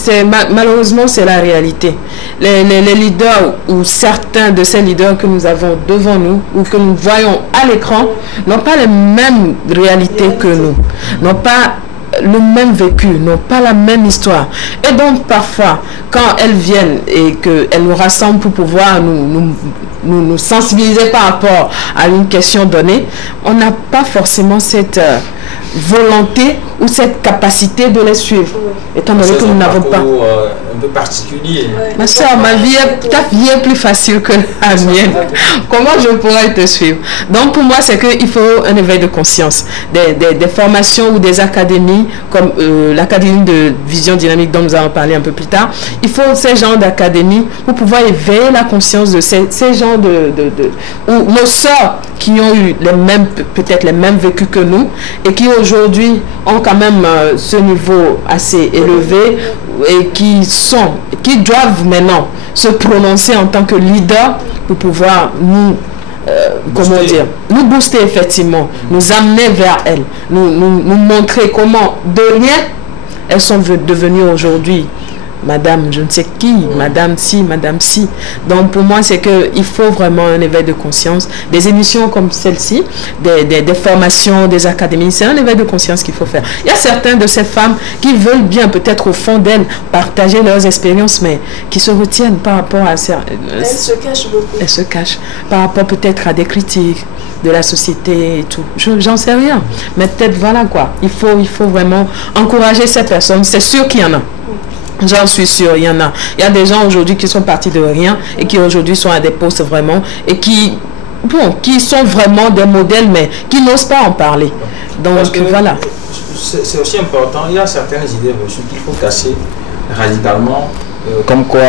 malheureusement, c'est la réalité. Les leaders ou certains de ces leaders que nous avons devant nous ou que nous voyons à l'écran n'ont pas les mêmes réalités que nous, n'ont pas le même vécu, n'ont pas la même histoire. Et donc, parfois, quand elles viennent et qu'elles nous rassemblent pour pouvoir nous sensibiliser par rapport à une question donnée, on n'a pas forcément cette volonté ou cette capacité de les suivre, étant donné que nous n'avons pas. Un peu particulier. Ma soeur, ta vie est plus facile que la mienne. Comment je pourrais te suivre? Donc pour moi, c'est qu'il faut un éveil de conscience. Des formations ou des académies, comme l'académie de vision dynamique dont nous allons parler un peu plus tard. Il faut ces genres d'académies pour pouvoir éveiller la conscience de ces genres ou nos sœurs qui ont eu peut-être les mêmes vécus que nous et qui aujourd'hui ont quand même ce niveau assez élevé et qui doivent maintenant se prononcer en tant que leader pour pouvoir nous booster effectivement, nous amener vers elles, nous montrer comment de rien elles sont devenues aujourd'hui madame je ne sais qui, madame si, madame si. Donc pour moi, c'est qu'il faut vraiment un éveil de conscience. Des émissions comme celle-ci, des formations, des académies, c'est un éveil de conscience qu'il faut faire. Il y a certaines de ces femmes qui veulent bien, peut-être au fond d'elles, partager leurs expériences, mais qui se retiennent par rapport à ça. Elles se cachent beaucoup. Elles se cachent par rapport peut-être à des critiques de la société et tout. J'en sais rien. Mais peut-être, voilà quoi. Il faut vraiment encourager ces personnes. C'est sûr qu'il y en a. J'en suis sûre, il y en a. Il y a des gens aujourd'hui qui sont partis de rien et qui aujourd'hui sont à des postes vraiment et qui sont vraiment des modèles mais qui n'osent pas en parler. Donc voilà. C'est aussi important. Il y a certaines idées reçues qu'il faut casser radicalement. Comme quoi,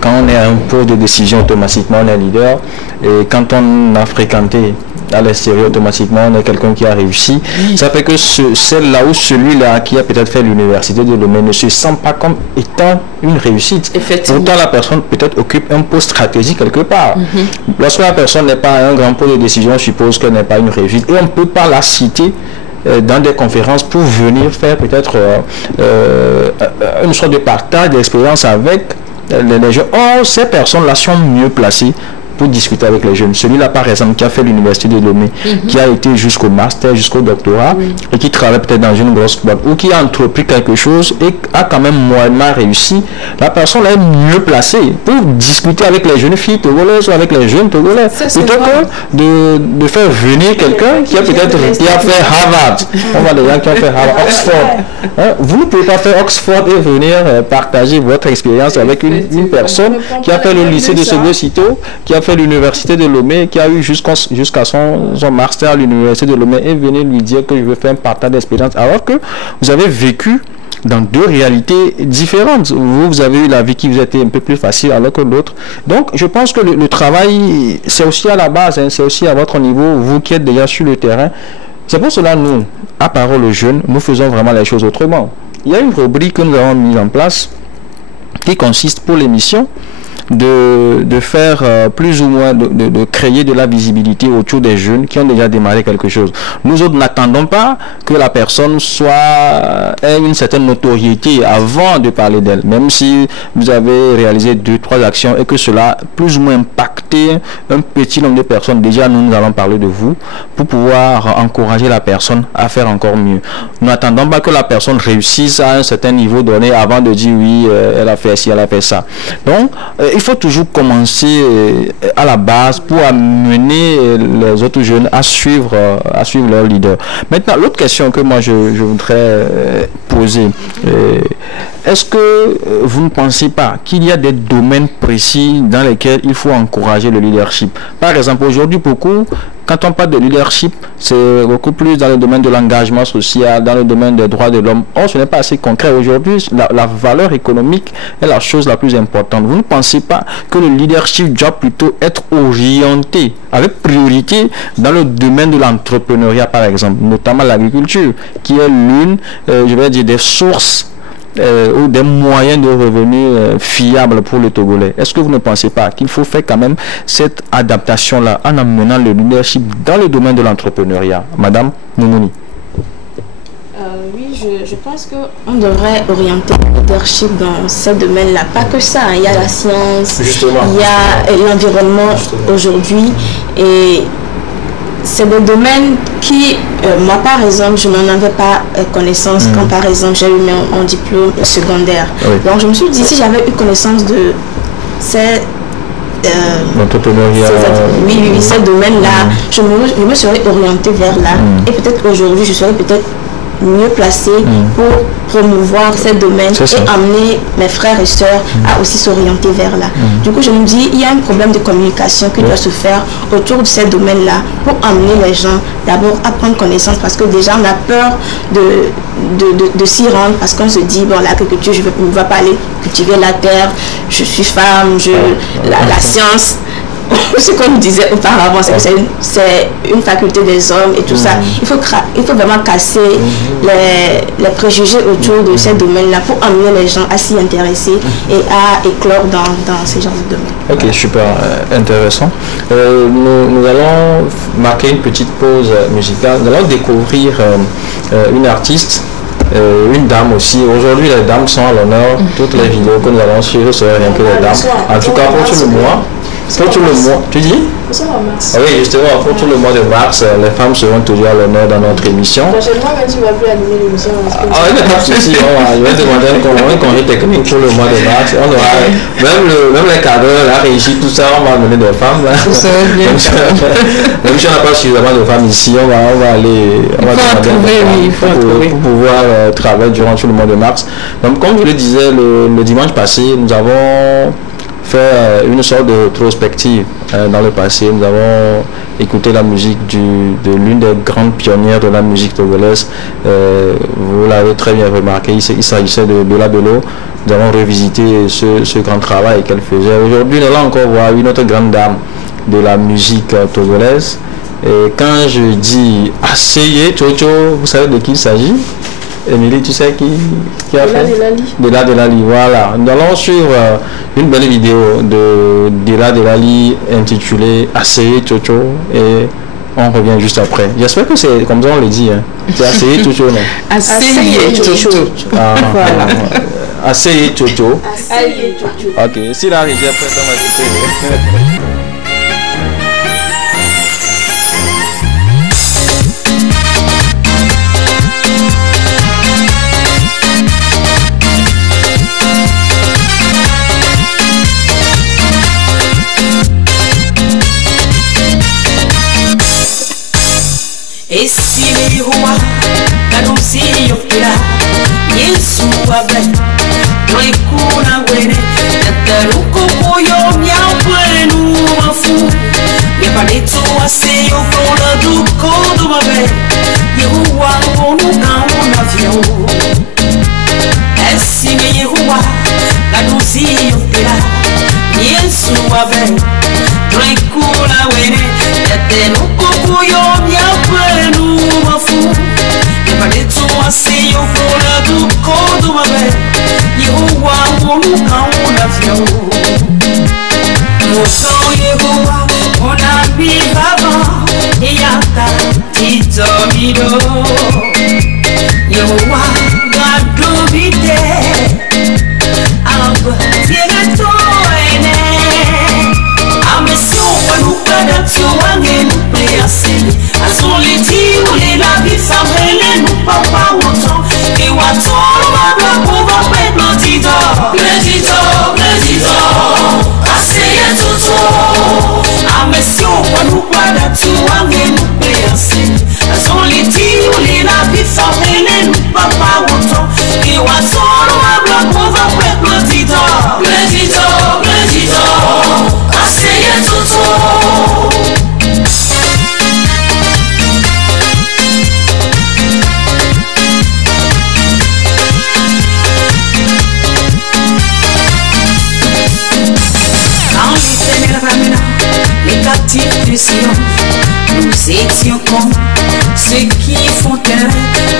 quand on est à un poste de décision, automatiquement on est leader. Et quand on a fréquenté à l'extérieur, automatiquement on est quelqu'un qui a réussi. Ça fait que celle-là ou celui-là qui a peut-être fait l'université de Lomé ne se sent pas comme étant une réussite. Pourtant la personne peut-être occupe un poste stratégique quelque part. Lorsque la personne n'est pas à un grand poste de décision, on suppose qu'elle n'est pas une réussite. Et on ne peut pas la citer dans des conférences pour venir faire peut-être une sorte de partage d'expérience avec les jeunes. Or, ces personnes-là sont mieux placées pour discuter avec les jeunes. Celui-là, par exemple, qui a fait l'université de Lomé, qui a été jusqu'au master, jusqu'au doctorat, et qui travaille peut-être dans une grosse boîte, ou qui a entrepris quelque chose et a quand même moyennement réussi, la personne est mieux placée pour discuter avec les jeunes filles togolaises ou avec les jeunes togolais, plutôt que de faire venir quelqu'un qui a peut-être fait Harvard. On voit des gens qui ont fait Harvard, Oxford. Vous ne pouvez pas faire Oxford et venir partager votre expérience avec une personne qui a fait le lycée de Sogo-Sito, qui a fait l'université de Lomé, qui a eu jusqu'à son master à l'université de Lomé, et venez lui dire que je veux faire un partage d'expérience, alors que vous avez vécu dans deux réalités différentes. Vous avez eu la vie qui vous était un peu plus facile alors que l'autre. Donc je pense que le travail, c'est aussi à la base, c'est aussi à votre niveau, vous qui êtes déjà sur le terrain. C'est pour cela nous, à Parole aux Jeunes, nous faisons vraiment les choses autrement. Il y a une rubrique que nous avons mise en place qui consiste pour l'émission de faire plus ou moins, de créer de la visibilité autour des jeunes qui ont déjà démarré quelque chose. Nous autres n'attendons pas que la personne ait une certaine notoriété avant de parler d'elle, même si vous avez réalisé 2-3 actions et que cela a plus ou moins impacté un petit nombre de personnes. Déjà nous allons parler de vous pour pouvoir encourager la personne à faire encore mieux. Nous n'attendons pas que la personne réussisse à un certain niveau donné avant de dire oui, elle a fait ci, elle a fait ça. Donc il faut toujours commencer à la base pour amener les autres jeunes à suivre leur leader. Maintenant, l'autre question que moi je voudrais poser, est-ce que vous ne pensez pas qu'il y a des domaines précis dans lesquels il faut encourager le leadership? Par exemple, aujourd'hui, quand on parle de leadership, c'est beaucoup plus dans le domaine de l'engagement social, dans le domaine des droits de l'homme. Or, ce n'est pas assez concret. Aujourd'hui, la valeur économique est la chose la plus importante. Vous ne pensez pas que le leadership doit plutôt être orienté avec priorité dans le domaine de l'entrepreneuriat, par exemple, notamment l'agriculture, qui est l'une, je vais dire, des sources ou des moyens de revenus fiables pour le Togolais? Est-ce que vous ne pensez pas qu'il faut faire quand même cette adaptation-là en amenant le leadership dans le domaine de l'entrepreneuriat? Madame Moumouni. Oui, je pense qu'on devrait orienter le leadership dans ce domaine-là. Pas que ça, il y a la science, il y a l'environnement aujourd'hui, et c'est des domaines qui, moi par exemple, je n'en avais pas connaissance quand par exemple j'ai eu mon diplôme secondaire. Donc je me suis dit, si j'avais eu connaissance de ces ces domaines-là, je me serais orientée vers là, et peut-être aujourd'hui je serais peut-être mieux placé pour promouvoir ces domaines et amener mes frères et sœurs à aussi s'orienter vers là. Du coup, je me dis, il y a un problème de communication qui doit se faire autour de ces domaines-là pour amener les gens d'abord à prendre connaissance, parce que déjà on a peur de s'y rendre, parce qu'on se dit, bon, l'agriculture, je ne vais pas aller cultiver la terre, je suis femme, la science. Ce qu'on nous disait auparavant, c'est que c'est une faculté des hommes et tout ça. Il faut vraiment casser les préjugés autour de ces domaines-là pour amener les gens à s'y intéresser et à éclore dans ces genres de domaines. Ok, super intéressant. Nous allons marquer une petite pause musicale. Nous allons découvrir une artiste une dame aussi. Aujourd'hui, les dames sont à l'honneur. Toutes les vidéos que nous allons suivre seront rien que les dames. En tout cas, pour tout le mois. Pour tout le mois. Tu dis? Ah oui, justement, pour tout le mois de mars, les femmes seront toujours à l'honneur dans notre émission. Prochainement, quand tu vas plus animer l'émission. Ah oui, pas de souci. Je vais demander un congé technique pour le mois de mars. On aura même les cadres, la régie, tout ça, on va amener des femmes. Même si on n'a pas suffisamment de femmes ici, on va aller. Pour pouvoir travailler durant tout le mois de mars. Donc, comme je le disais le dimanche passé, nous avons fait une sorte de rétrospective dans le passé. Nous avons écouté la musique de l'une des grandes pionnières de la musique togolaise. Vous l'avez très bien remarqué, il s'agissait de Bella Bello. Nous avons revisité ce grand travail qu'elle faisait. Aujourd'hui, nous allons encore voir une autre grande dame de la musique togolaise. Et quand je dis Asseye Tchocho, vous savez de qui il s'agit? Émilie, tu sais qui a fait Della Delali, voilà. Nous allons suivre une belle vidéo de Della Delali intitulée Asseye Tchocho et on revient juste après. J'espère que c'est comme ça on le dit. Hein. C'est Asseye Tchocho, non? Asseye Tchocho. Asseye Tchocho. Ok, si la régie est prête, on va écouter. Esse rua kanusi yopira Yesu abe Noi kuna wene Nataruko koyo nyapwenu mafu Yepanetu ase yokona duko dumabe Yehuwa wonuka unavyo Esse rua kanusi yopira Yesu abe Noi kuna wene Nataruko koyo nyapwenu mafu Yepanetu ase yokona duko dumabe Yehuwa wonuka unavyo Moto Yehuwa onami baba Eyaka titomido Yehuwa gadubite Alba tiega toene Amesio wanukada tuwange nupe asili Azoliti ule la bifamele nupapa woto Ewatoro babla kuva pedlo tito Plezito Aseye toto Amesio wanukada tuwange nupe asili Azoliti ule la bifamele nupapa woto Ewatoro babla kuva pedlo tito Plezito Aseye toto Les captifs du Sion, nous étions comme ceux qui font terre.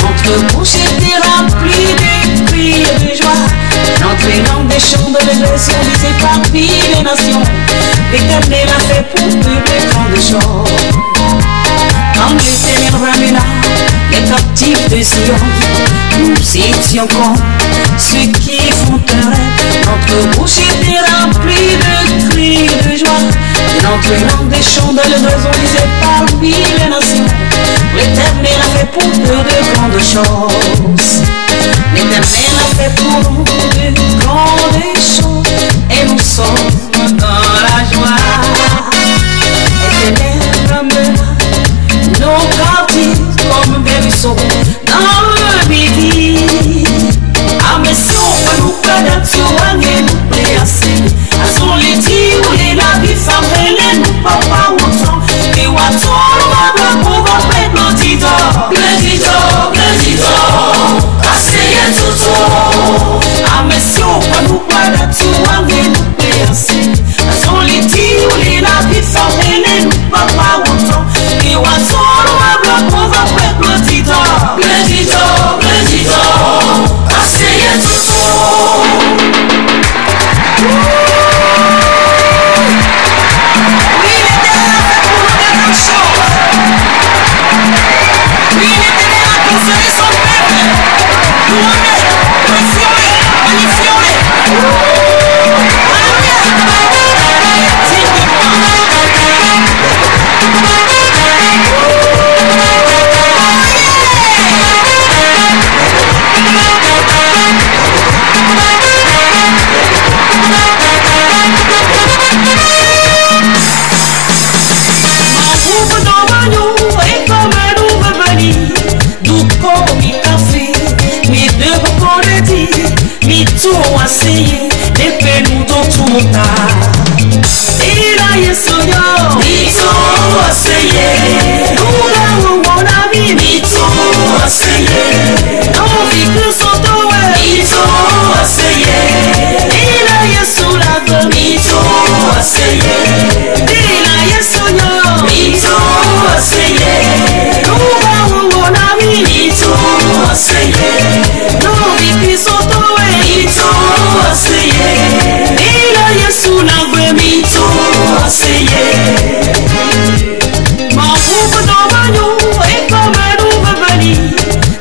Notre bouche était remplie de cris de joie. Notre langue des chants de l'élection disait parmi les nations. L'Éternel a fait pour eux de grandes choses. Quand l'Éternel ramena les captifs de Sion, nous étions comme ceux qui font terre. Notre bouche était remplie de cris de joie. Notre langue des chants de l'oiseau disait parmi les nations. L'Éternel a fait pour eux de grandes choses. L'Éternel a fait pour nous de grandes choses. Et nous sommes dans la joie. Éternel ramena nos captifs comme des ruisseaux dans le midi. Ah mais si on peut nous perdre tu vas nous placer. Azoliti ule la bifamele nupapa woto Ewatoro babla kuva pedlo tito Plezito Aseye toto Amesio panupada tuwange nupe ase Azoliti tumota ila Yesu yo mito aseye nuga wona mi mito aseye no viku sotowe mito aseye ila Yesu la mito aseye ila Yesu yo mito aseye nuga wona mi mito aseye no viku sotowe mito aseye ila Yesu la mito aseye mabubu no banyo ekomenu babani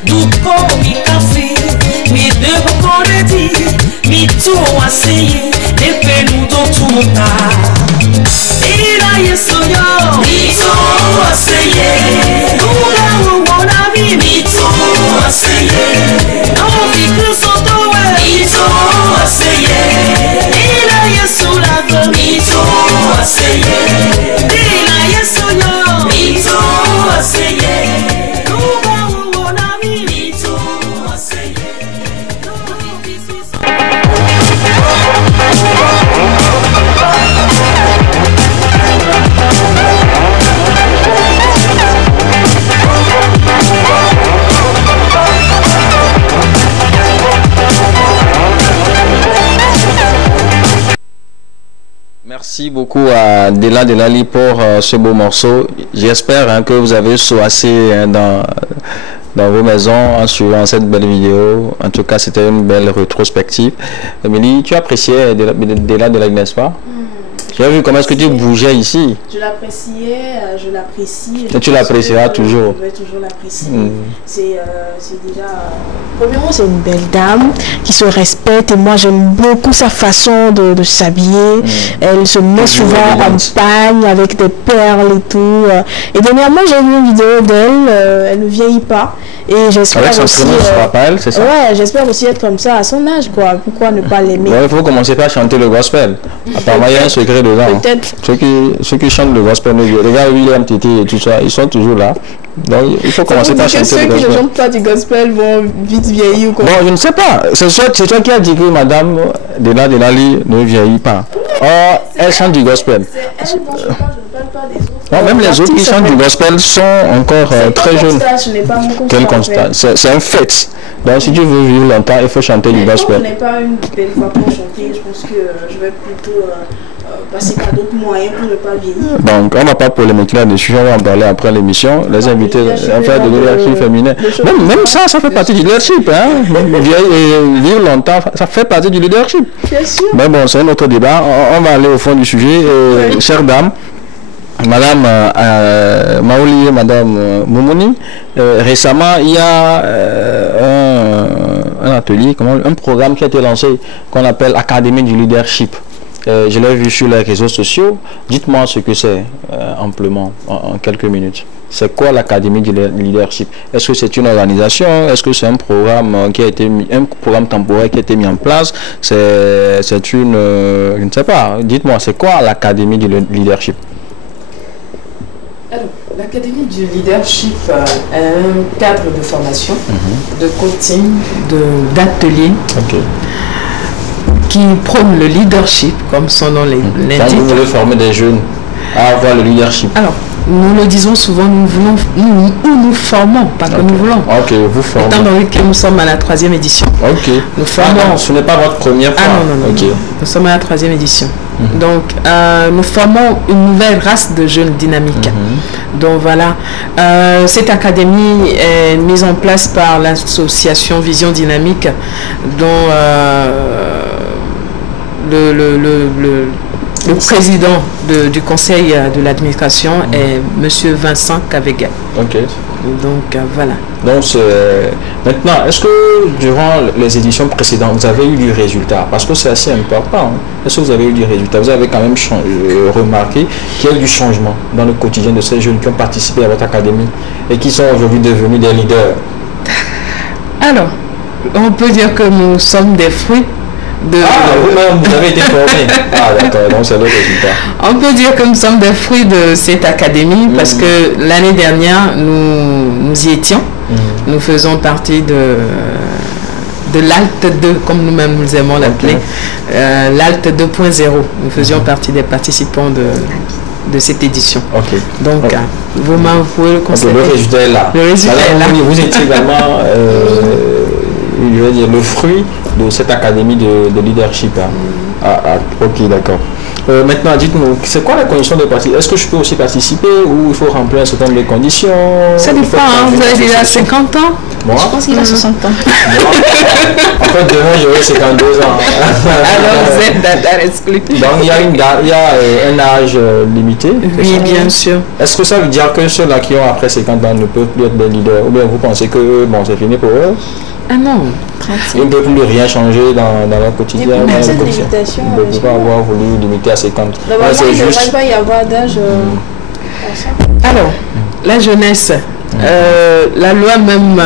duko mi kafe mi debo koreti mi to aseye epenu do tumota ila Yesu yo mi to aseye nuga wona mi to aseye no viku sotowe mi to aseye ila Yesu la mi to aseye ila Yesu yo mi to aseye nuga wona mi to aseye no viku Merci beaucoup à Dela Delali pour ce beau morceau. J'espère que vous avez soassé dans vos maisons en suivant cette belle vidéo. En tout cas, c'était une belle rétrospective. Émilie, tu appréciais Dela Delali, n'est-ce pas? Tu as vu comment est-ce que tu bougeais ici? Je l'appréciais, je l'apprécie. Et tu l'apprécieras toujours. Je vais toujours l'apprécier. C'est déjà... Premièrement, c'est une belle dame qui se respecte et moi j'aime beaucoup sa façon de s'habiller. Elle se met souvent en pagne avec des perles et tout. Et dernièrement, j'ai vu une vidéo d'elle, elle ne vieillit pas. Et j'espère aussi... c'est ça? Ouais, j'espère aussi être comme ça à son âge, quoi. Pourquoi ne pas l'aimer? Il faut commencer par chanter le gospel. Apparemment, il y a un secret dedans. Peut-être. Ceux qui chantent le gospel, regarde William Titi et tout ça, ils sont toujours là. Donc, il faut commencer par chanter le gospel. Ceux qui ne chantent pas du gospel vont vite vieillir ou quoi? Bon, je ne sais pas. C'est toi qui as dit que madame Dela Delali ne vieillit pas. Or, elle chante du gospel. C'est elle dont je parle pas des autres. Non, même les autres qui chantent du gospel sont encore très jeunes. Quel constat? C'est un fait. Donc si tu veux vivre longtemps, il faut chanter du gospel. Je n'ai pas une belle voix pour chanter. Je pense que je vais plutôt passer par d'autres moyens pour ne pas vieillir. Donc on ne va pas polémiquer là-dessus. On va en parler après l'émission. Les invités à faire de leadership féminin. Même ça fait partie du leadership. Hein? Vivre longtemps, ça fait partie du leadership. Bien sûr. Mais bon, c'est un autre débat. On va aller au fond du sujet. Chère dame, Madame Maouli et Madame Moumouni, récemment il y a un atelier, un programme qui a été lancé qu'on appelle Académie du leadership. Je l'ai vu sur les réseaux sociaux. Dites-moi ce que c'est amplement en quelques minutes. C'est quoi l'Académie du leadership? Est-ce que c'est une organisation? Est-ce que c'est un programme qui a été un programme temporaire qui a été mis en place? C'est une je ne sais pas. Dites-moi, c'est quoi l'Académie du leadership? Alors, l'Académie du leadership est un cadre de formation, de coaching, d'atelier qui prône le leadership, comme son nom l'indique. Vous voulez former des jeunes à avoir le leadership? Alors, nous le disons souvent, nous formons, pas que nous voulons. Ok, vous formez. Étant donné que nous sommes à la 3e édition. Ok. Nous formons. Ce n'est pas votre première fois. Non. Okay. Nous sommes à la 3e édition. Donc, nous formons une nouvelle race de jeunes dynamiques. Donc voilà, cette académie est mise en place par l'association Vision Dynamique, dont le président du conseil de l'administration est Monsieur Vincent Kavega. Ok. Donc voilà. Donc maintenant, est-ce que durant les éditions précédentes, vous avez eu du résultat? Parce que c'est assez important. Est-ce que vous avez eu du résultat? Vous avez quand même remarqué qu'il y a eu du changement dans le quotidien de ces jeunes qui ont participé à votre académie et qui sont aujourd'hui devenus des leaders? Alors, on peut dire que nous sommes des fruits vous-même, vous avez été formé. D'accord, donc c'est le résultat. On peut dire que nous sommes des fruits de cette académie parce que l'année dernière, nous y étions. Nous faisons partie de l'ALT 2, comme nous-mêmes nous aimons l'appeler, l'ALT 2.0. Nous faisions partie des participants de cette édition. Donc, vous pouvez le constater. Le résultat est là. Le résultat est là. Vous étiez également, je veux dire, le fruit de cette académie de leadership. Ok, d'accord. Maintenant, dites-nous, c'est quoi la condition de participer? Est-ce que je peux aussi participer ou il faut remplir un certain nombre de conditions? Ça dépend, vous avez déjà 50 ans? Moi, je pense qu'il a 60 ans. En fait, demain, j'aurai 52 ans. Alors, vous êtes date exclue. Donc, il y a un âge limité? Oui, bien sûr. Est-ce que ça veut dire que ceux-là qui ont après 50 ans ne peuvent plus être des leaders? Ou bien vous pensez que bon, c'est fini pour eux? Ah non, ils ne peuvent plus rien changer dans leur quotidien. Ils ne peuvent pas avoir voulu limiter à 50. Normalement, il ne devrait pas y avoir d'âge. Alors, la jeunesse, la loi même...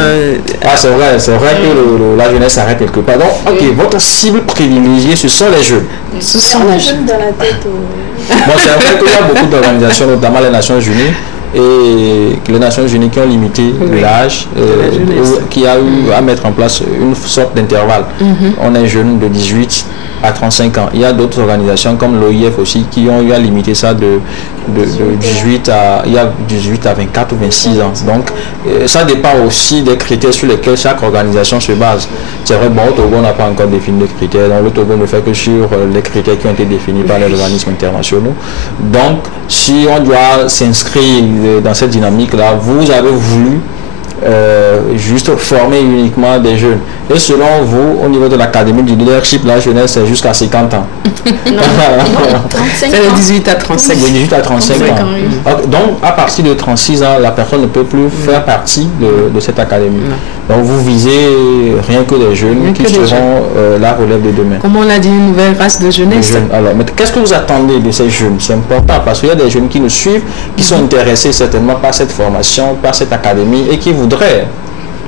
c'est vrai que la jeunesse s'arrête quelque part. Donc, votre cible privilégiée, ce sont les jeunes. Ce sont les jeunes dans la tête. Bon, c'est vrai qu'il y a beaucoup d'organisations, notamment les Nations Unies, et les Nations Unies qui ont limité l'âge, qui a eu à mettre en place une sorte d'intervalle. On est jeune de 18 à 35 ans. Il y a d'autres organisations comme l'OIF aussi qui ont eu à limiter ça de 18 à 24 ou 26 ans. Donc ça dépend aussi des critères sur lesquels chaque organisation se base. C'est vrai, bon, au Togo, on n'a pas encore défini les critères. Donc le Togo ne fait que sur les critères qui ont été définis par les organismes internationaux. Donc si on doit s'inscrire dans cette dynamique-là, vous avez voulu juste former uniquement des jeunes. Et selon vous, au niveau de l'académie du leadership, la jeunesse, c'est jusqu'à 50 ans. Non, 35 ans. C'est de 18 à 35. De 18 à 35 ans. Donc, à partir de 36 ans, la personne ne peut plus faire partie de cette académie. Donc, vous visez rien que les jeunes qui seront la relève de demain. Comme on l'a dit, une nouvelle race de jeunesse. Alors, mais qu'est-ce que vous attendez de ces jeunes? C'est important parce qu'il y a des jeunes qui nous suivent, qui sont intéressés certainement par cette formation, par cette académie et qui voudraient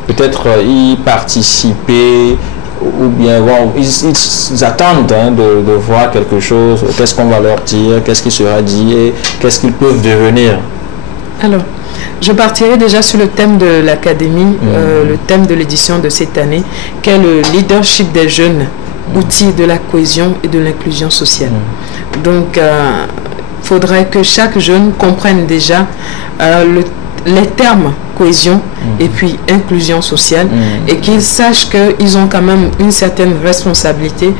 peut-être y participer ou bien bon, ils attendent de voir quelque chose, qu'est-ce qu'on va leur dire, qu'est-ce qui sera dit et qu'est-ce qu'ils peuvent devenir. Alors, je partirai déjà sur le thème de l'académie, le thème de l'édition de cette année, qui est le leadership des jeunes, outil de la cohésion et de l'inclusion sociale. Donc, il faudrait que chaque jeune comprenne déjà les termes cohésion et puis inclusion sociale et qu'ils sachent qu'ils ont quand même une certaine responsabilité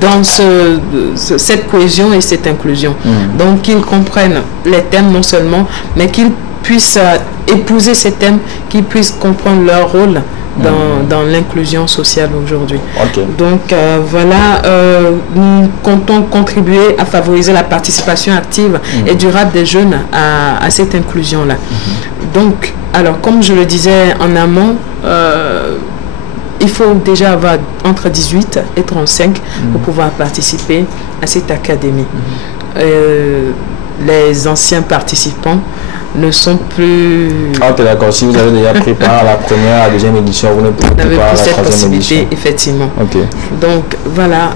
dans cette cohésion et cette inclusion. Donc qu'ils comprennent les thèmes non seulement, mais qu'ils puissent épouser ces thèmes, qu'ils puissent comprendre leur rôle dans l'inclusion sociale aujourd'hui. Donc voilà, nous comptons contribuer à favoriser la participation active et durable des jeunes à cette inclusion-là. Donc, alors comme je le disais en amont, il faut déjà avoir entre 18 et 35 pour pouvoir participer à cette académie. Les anciens participants ne sont plus... Ok, d'accord. Si vous avez déjà pris part à la première, à la deuxième édition, vous ne pouvez plus part à la troisième édition. Effectivement. Ok. Donc, voilà.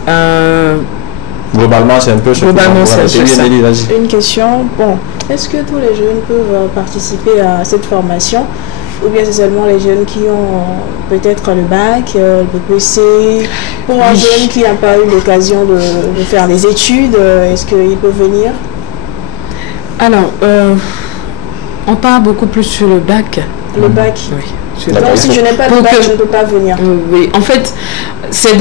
Globalement, c'est un peu ce que vous avez. Une question. Bon, est-ce que tous les jeunes peuvent participer à cette formation ou bien c'est seulement les jeunes qui ont peut-être le bac, le BPC? Pour un jeune qui n'a pas eu l'occasion de faire des études, est-ce qu'il peut venir? Alors, on parle beaucoup plus sur le bac. Le bac? Oui. Donc si je n'ai pas de bac, je ne peux pas venir. Oui, en fait, c'est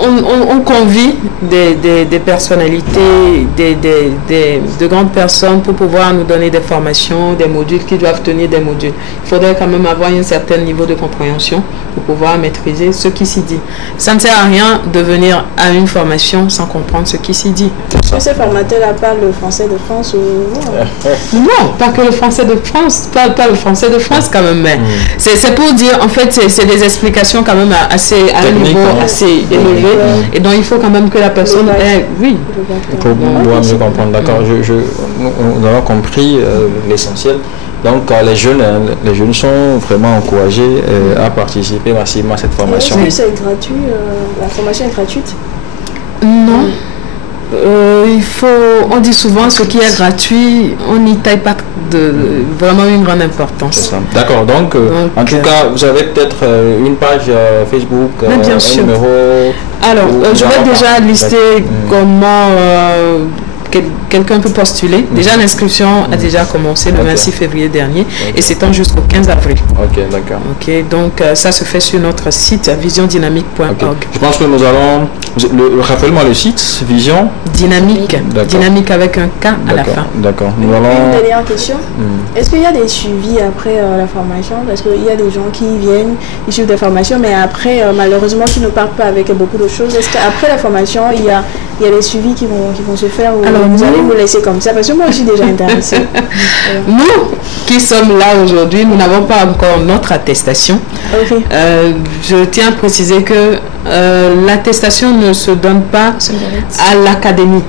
on convie des personnalités, de grandes personnes pour pouvoir nous donner des formations, des modules qui doivent tenir des modules. Il faudrait quand même avoir un certain niveau de compréhension pour pouvoir maîtriser ce qui s'y dit. Ça ne sert à rien de venir à une formation sans comprendre ce qui s'y dit. Est-ce que ces formateurs-là parlent le français de France ou... Non, pas que le français de France, pas le français de France quand même, mais c'est pour dire, en fait, c'est des explications quand même à un niveau assez élevé, et donc il faut quand même que la personne ait, oui. Pour pouvoir mieux comprendre, d'accord, nous avons compris l'essentiel. Donc les jeunes sont vraiment encouragés à participer massivement à cette formation. Est-ce que c'est gratuit, la formation est gratuite? Non. on dit souvent, ce qui est gratuit, on n'y taille pas vraiment une grande importance. D'accord, donc en tout cas, vous avez peut-être une page Facebook, bien un sûr. numéro. Alors, je vais déjà lister comment quelqu'un peut postuler. Déjà, l'inscription a déjà commencé le 26 février dernier et s'étend jusqu'au 15 avril. Ok, d'accord. Ok, donc ça se fait sur notre site visiondynamique.org. Okay. Je pense que nous allons... Rappelle-moi le site, Vision Dynamique. Dynamique avec un K à la fin. D'accord. Une dernière question. Est-ce qu'il y a des suivis après la formation? Parce qu'il y a des gens qui viennent, ils suivent des formations, mais après, malheureusement, qui ne partent pas avec beaucoup de choses. Est-ce qu'après la formation, il y a des suivis qui vont se faire? Ou alors vous allez vous laisser comme ça? Parce que moi, je suis déjà intéressée. Nous qui sommes là aujourd'hui, nous n'avons pas encore notre attestation. Okay. Je tiens à préciser que l'attestation ne se donne pas à l'académie.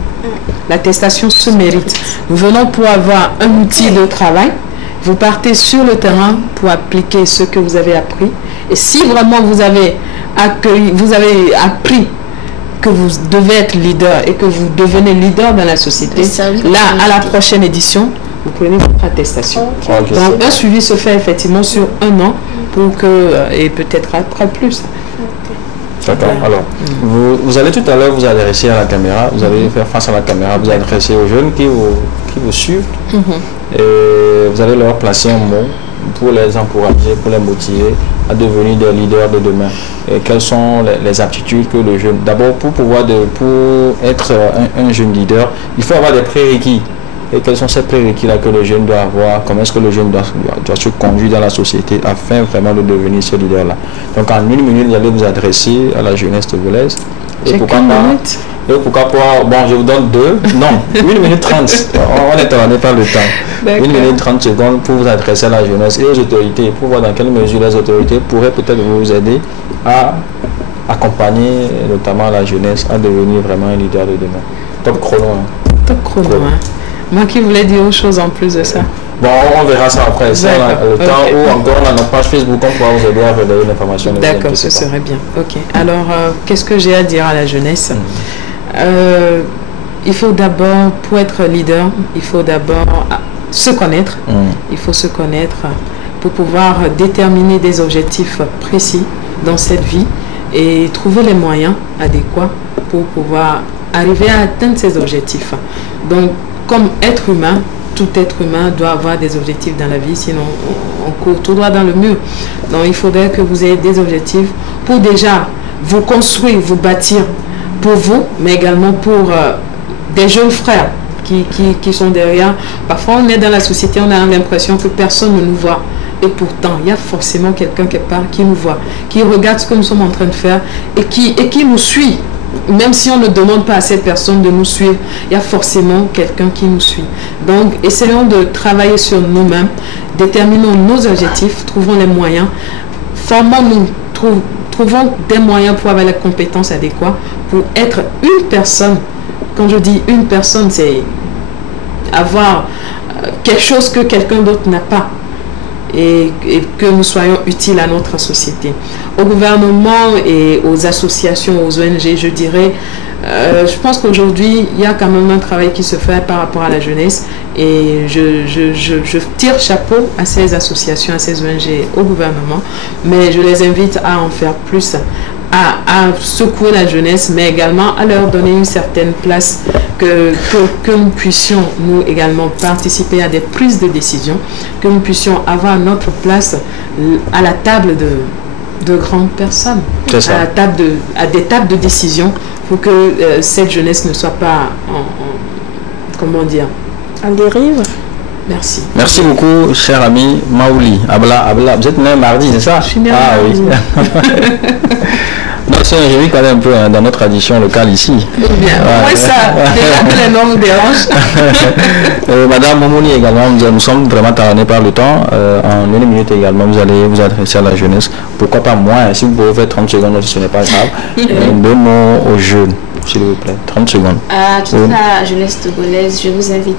L'attestation se mérite. Nous venons pour avoir un outil de travail. Vous partez sur le terrain pour appliquer ce que vous avez appris. Et si vraiment vous avez appris que vous devez être leader et que vous devenez leader dans la société, là, à la prochaine édition, vous prenez votre attestation. Okay. Donc, un suivi se fait effectivement sur 1 an pour que, et peut-être après plus. D'accord. Alors, vous allez tout à l'heure vous adresser à la caméra, vous allez faire face à la caméra, vous adresser aux jeunes qui vous suivent et vous allez leur placer un mot pour les encourager, pour les motiver à devenir des leaders de demain. Et quelles sont les aptitudes que le jeune... D'abord, pour être un jeune leader, il faut avoir des prérequis. Et quels sont ces prérequis-là que le jeune doit avoir? Comment est-ce que le jeune doit se conduire dans la société afin vraiment de devenir ce leader-là? Donc en 1 minute, vous allez vous adresser à la jeunesse togolaise. Et pourquoi pas... Bon, je vous donne 2. Non, 1 minute 30. On est tourné par le temps. 1 minute 30 secondes pour vous adresser à la jeunesse et aux autorités, pour voir dans quelle mesure les autorités pourraient peut-être vous aider à accompagner notamment la jeunesse à devenir vraiment un leader de demain. Top chrono. Top chrono. Moi qui voulais dire autre chose en plus de ça. Bon, on verra ça après. C'est le temps où encore on a notre page Facebook, on pourra vous aider à relayer l'information. D'accord, ce serait bien. Ok. Alors, qu'est-ce que j'ai à dire à la jeunesse? Il faut d'abord, pour être leader, il faut d'abord se connaître. Il faut se connaître pour pouvoir déterminer des objectifs précis dans cette vie et trouver les moyens adéquats pour pouvoir arriver à atteindre ces objectifs. Donc, comme être humain, tout être humain doit avoir des objectifs dans la vie, sinon on court tout droit dans le mur. Donc il faudrait que vous ayez des objectifs pour déjà vous construire, vous bâtir pour vous, mais également pour des jeunes frères qui sont derrière. Parfois on est dans la société, on a l'impression que personne ne nous voit. Et pourtant, il y a forcément quelqu'un quelque part qui nous voit, qui regarde ce que nous sommes en train de faire et qui nous suit. Même si on ne demande pas à cette personne de nous suivre, il y a forcément quelqu'un qui nous suit. Donc, essayons de travailler sur nous-mêmes, déterminons nos objectifs, trouvons les moyens, formons-nous, trouvons des moyens pour avoir les compétences adéquates, pour être une personne. Quand je dis une personne, c'est avoir quelque chose que quelqu'un d'autre n'a pas. Et que nous soyons utiles à notre société. Au gouvernement et aux associations, aux ONG, je dirais, je pense qu'aujourd'hui, il y a quand même un travail qui se fait par rapport à la jeunesse et je tire chapeau à ces associations, à ces ONG, au gouvernement, mais je les invite à en faire plus, à secouer la jeunesse, mais également à leur donner une certaine place, que nous puissions, nous également, participer à des prises de décision, que nous puissions avoir notre place à la table de grandes personnes, à des tables de décision, pour que cette jeunesse ne soit pas comment dire, en dérive. Merci. Merci beaucoup, cher ami Maouli. Abla, vous êtes né mardi, c'est ça? Je suis né mardi. Non, c'est un joli quand même un peu dans notre tradition locale ici. Bien, ouais, ça, déjà que les noms vous dérangent. Madame Momouni également, nous sommes vraiment talonnés par le temps. En 1 minute également, vous allez vous adresser à la jeunesse. Pourquoi pas moins? Si vous pouvez faire 30 secondes, ce n'est pas grave. 2 mots aux jeunes, s'il vous plaît. 30 secondes. À toute la jeunesse togolaise, je vous invite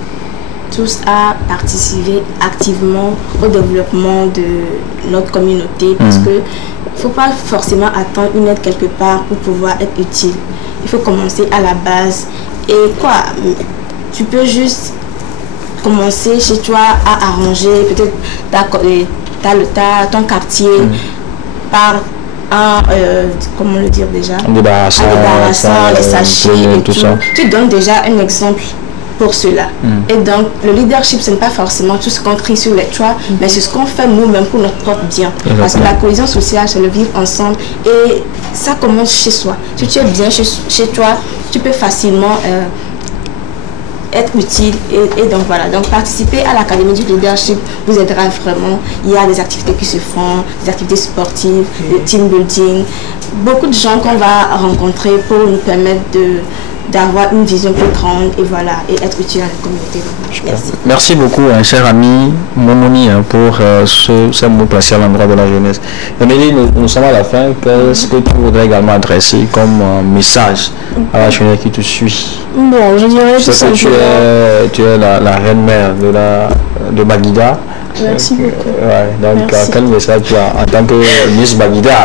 tous à participer activement au développement de notre communauté parce que il ne faut pas forcément attendre une aide quelque part pour pouvoir être utile. Il faut commencer à la base Et quoi, tu peux juste commencer chez toi à arranger peut-être ton quartier par un, comment le dire déjà, en débarrassant les sachets et tout. Ça. Tu donnes déjà un exemple pour cela. Et donc, le leadership, ce n'est pas forcément tout ce qu'on crie sur les toits, mais c'est ce qu'on fait nous-mêmes pour notre propre bien. Parce que la cohésion sociale, c'est le vivre ensemble et ça commence chez soi. Si tu es bien chez toi, tu peux facilement être utile et donc voilà. Donc participer à l'académie du leadership vous aidera vraiment. Il y a des activités qui se font, des activités sportives, le team building, beaucoup de gens qu'on va rencontrer pour nous permettre d'avoir une vision plus grande et voilà, et être utile à la communauté. Merci. Merci beaucoup, cher ami Momoni, pour ce mot placé à l'endroit de la jeunesse. Émilie, nous sommes à la fin. Qu'est-ce que tu voudrais également adresser comme message à la jeunesse qui te suit? Bon, je dirais tout simplement... Tu es la reine-mère de Baguida. Merci beaucoup. Ouais, donc, quel message tu as en tant que Miss Baguida?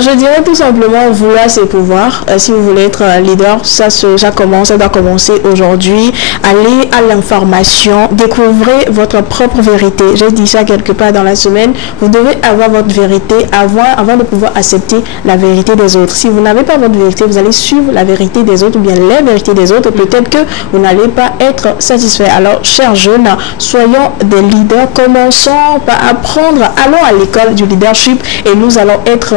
Je dirais tout simplement vouloir ses pouvoirs. Si vous voulez être un leader, ça doit commencer aujourd'hui. Allez à l'information, découvrez votre propre vérité. J'ai dit ça quelque part dans la semaine. Vous devez avoir votre vérité avant de pouvoir accepter la vérité des autres. Si vous n'avez pas votre vérité, vous allez suivre la vérité des autres ou bien les vérités des autres. Peut-être que vous n'allez pas être satisfait. Alors, chers jeunes, soyons des leaders. Commençons par apprendre. Allons à l'école du leadership et nous allons être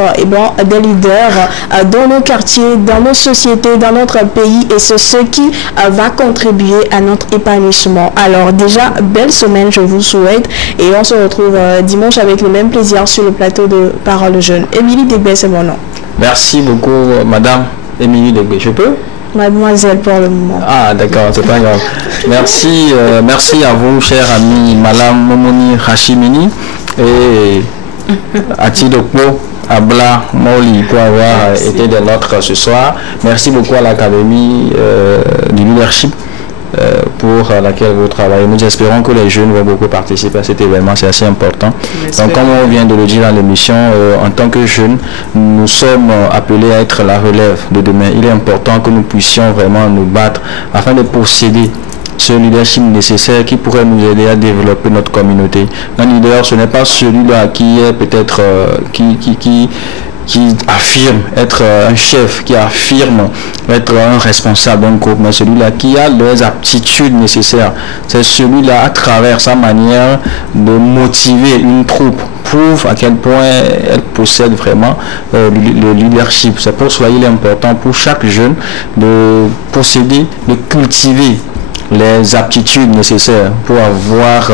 des leaders dans nos quartiers, dans nos sociétés, dans notre pays et c'est ce qui va contribuer à notre épanouissement. Alors déjà, belle semaine, je vous souhaite et on se retrouve dimanche avec le même plaisir sur le plateau de Parole Jeune. Émilie Degbé, c'est mon nom. Merci beaucoup, Madame Émilie Degbé. Je peux? Mademoiselle pour le moment. Ah d'accord, c'est pas grave. Merci, merci à vous, chers amis, Madame Momoni Hashimini et Atidokpo Abla Mauli pour avoir été des nôtres ce soir. Merci beaucoup à l'Académie du leadership pour laquelle vous travaillez. Nous espérons que les jeunes vont beaucoup participer à cet événement, c'est assez important. Donc comme on vient de le dire dans l'émission, en tant que jeunes, nous sommes appelés à être la relève de demain. Il est important que nous puissions vraiment nous battre afin de posséder ce leadership nécessaire qui pourrait nous aider à développer notre communauté. Un leader, ce n'est pas celui-là qui est peut-être qui affirme être un chef, qui affirme être un responsable d'un groupe, mais celui-là qui a les aptitudes nécessaires. C'est celui-là, à travers sa manière de motiver une troupe, prouve à quel point elle possède vraiment le leadership. C'est pour cela qu'il est important pour chaque jeune de posséder, de cultiver les aptitudes nécessaires pour avoir,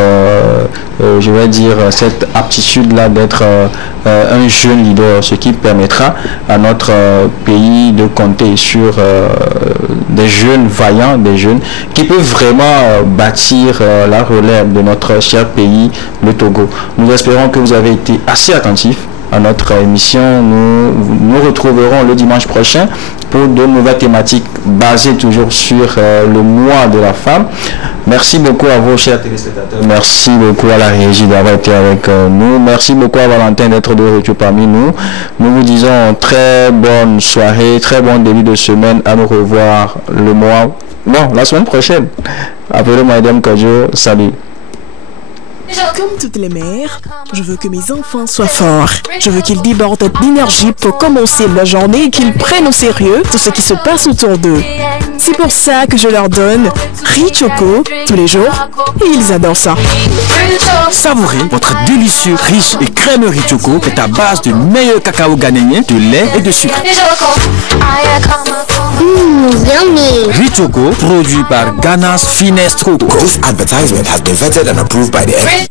je vais dire, cette aptitude-là d'être un jeune leader, ce qui permettra à notre pays de compter sur des jeunes vaillants, des jeunes qui peuvent vraiment bâtir la relève de notre cher pays, le Togo. Nous espérons que vous avez été assez attentifs à notre émission. Nous retrouverons le dimanche prochain pour de nouvelles thématiques basées toujours sur le mois de la femme. Merci beaucoup à vous, chers téléspectateurs. Merci beaucoup à la régie d'avoir été avec nous. Merci beaucoup à Valentin d'être de retour parmi nous. Nous vous disons très bonne soirée, très bon début de semaine. À nous revoir la semaine prochaine. Appelez-moi Madame Kodjo. Salut. Comme toutes les mères, je veux que mes enfants soient forts. Je veux qu'ils débordent d'énergie pour commencer la journée et qu'ils prennent au sérieux tout ce qui se passe autour d'eux. C'est pour ça que je leur donne riz choco tous les jours et ils adorent ça. Savourez votre délicieux, riche et crème riz choco est à base de meilleur cacao ghanéen, de lait et de sucre. Yummy. Riz choco, produit par Ghana's Finest Cocoa. This advertisement has been vetted and approved by the FDA.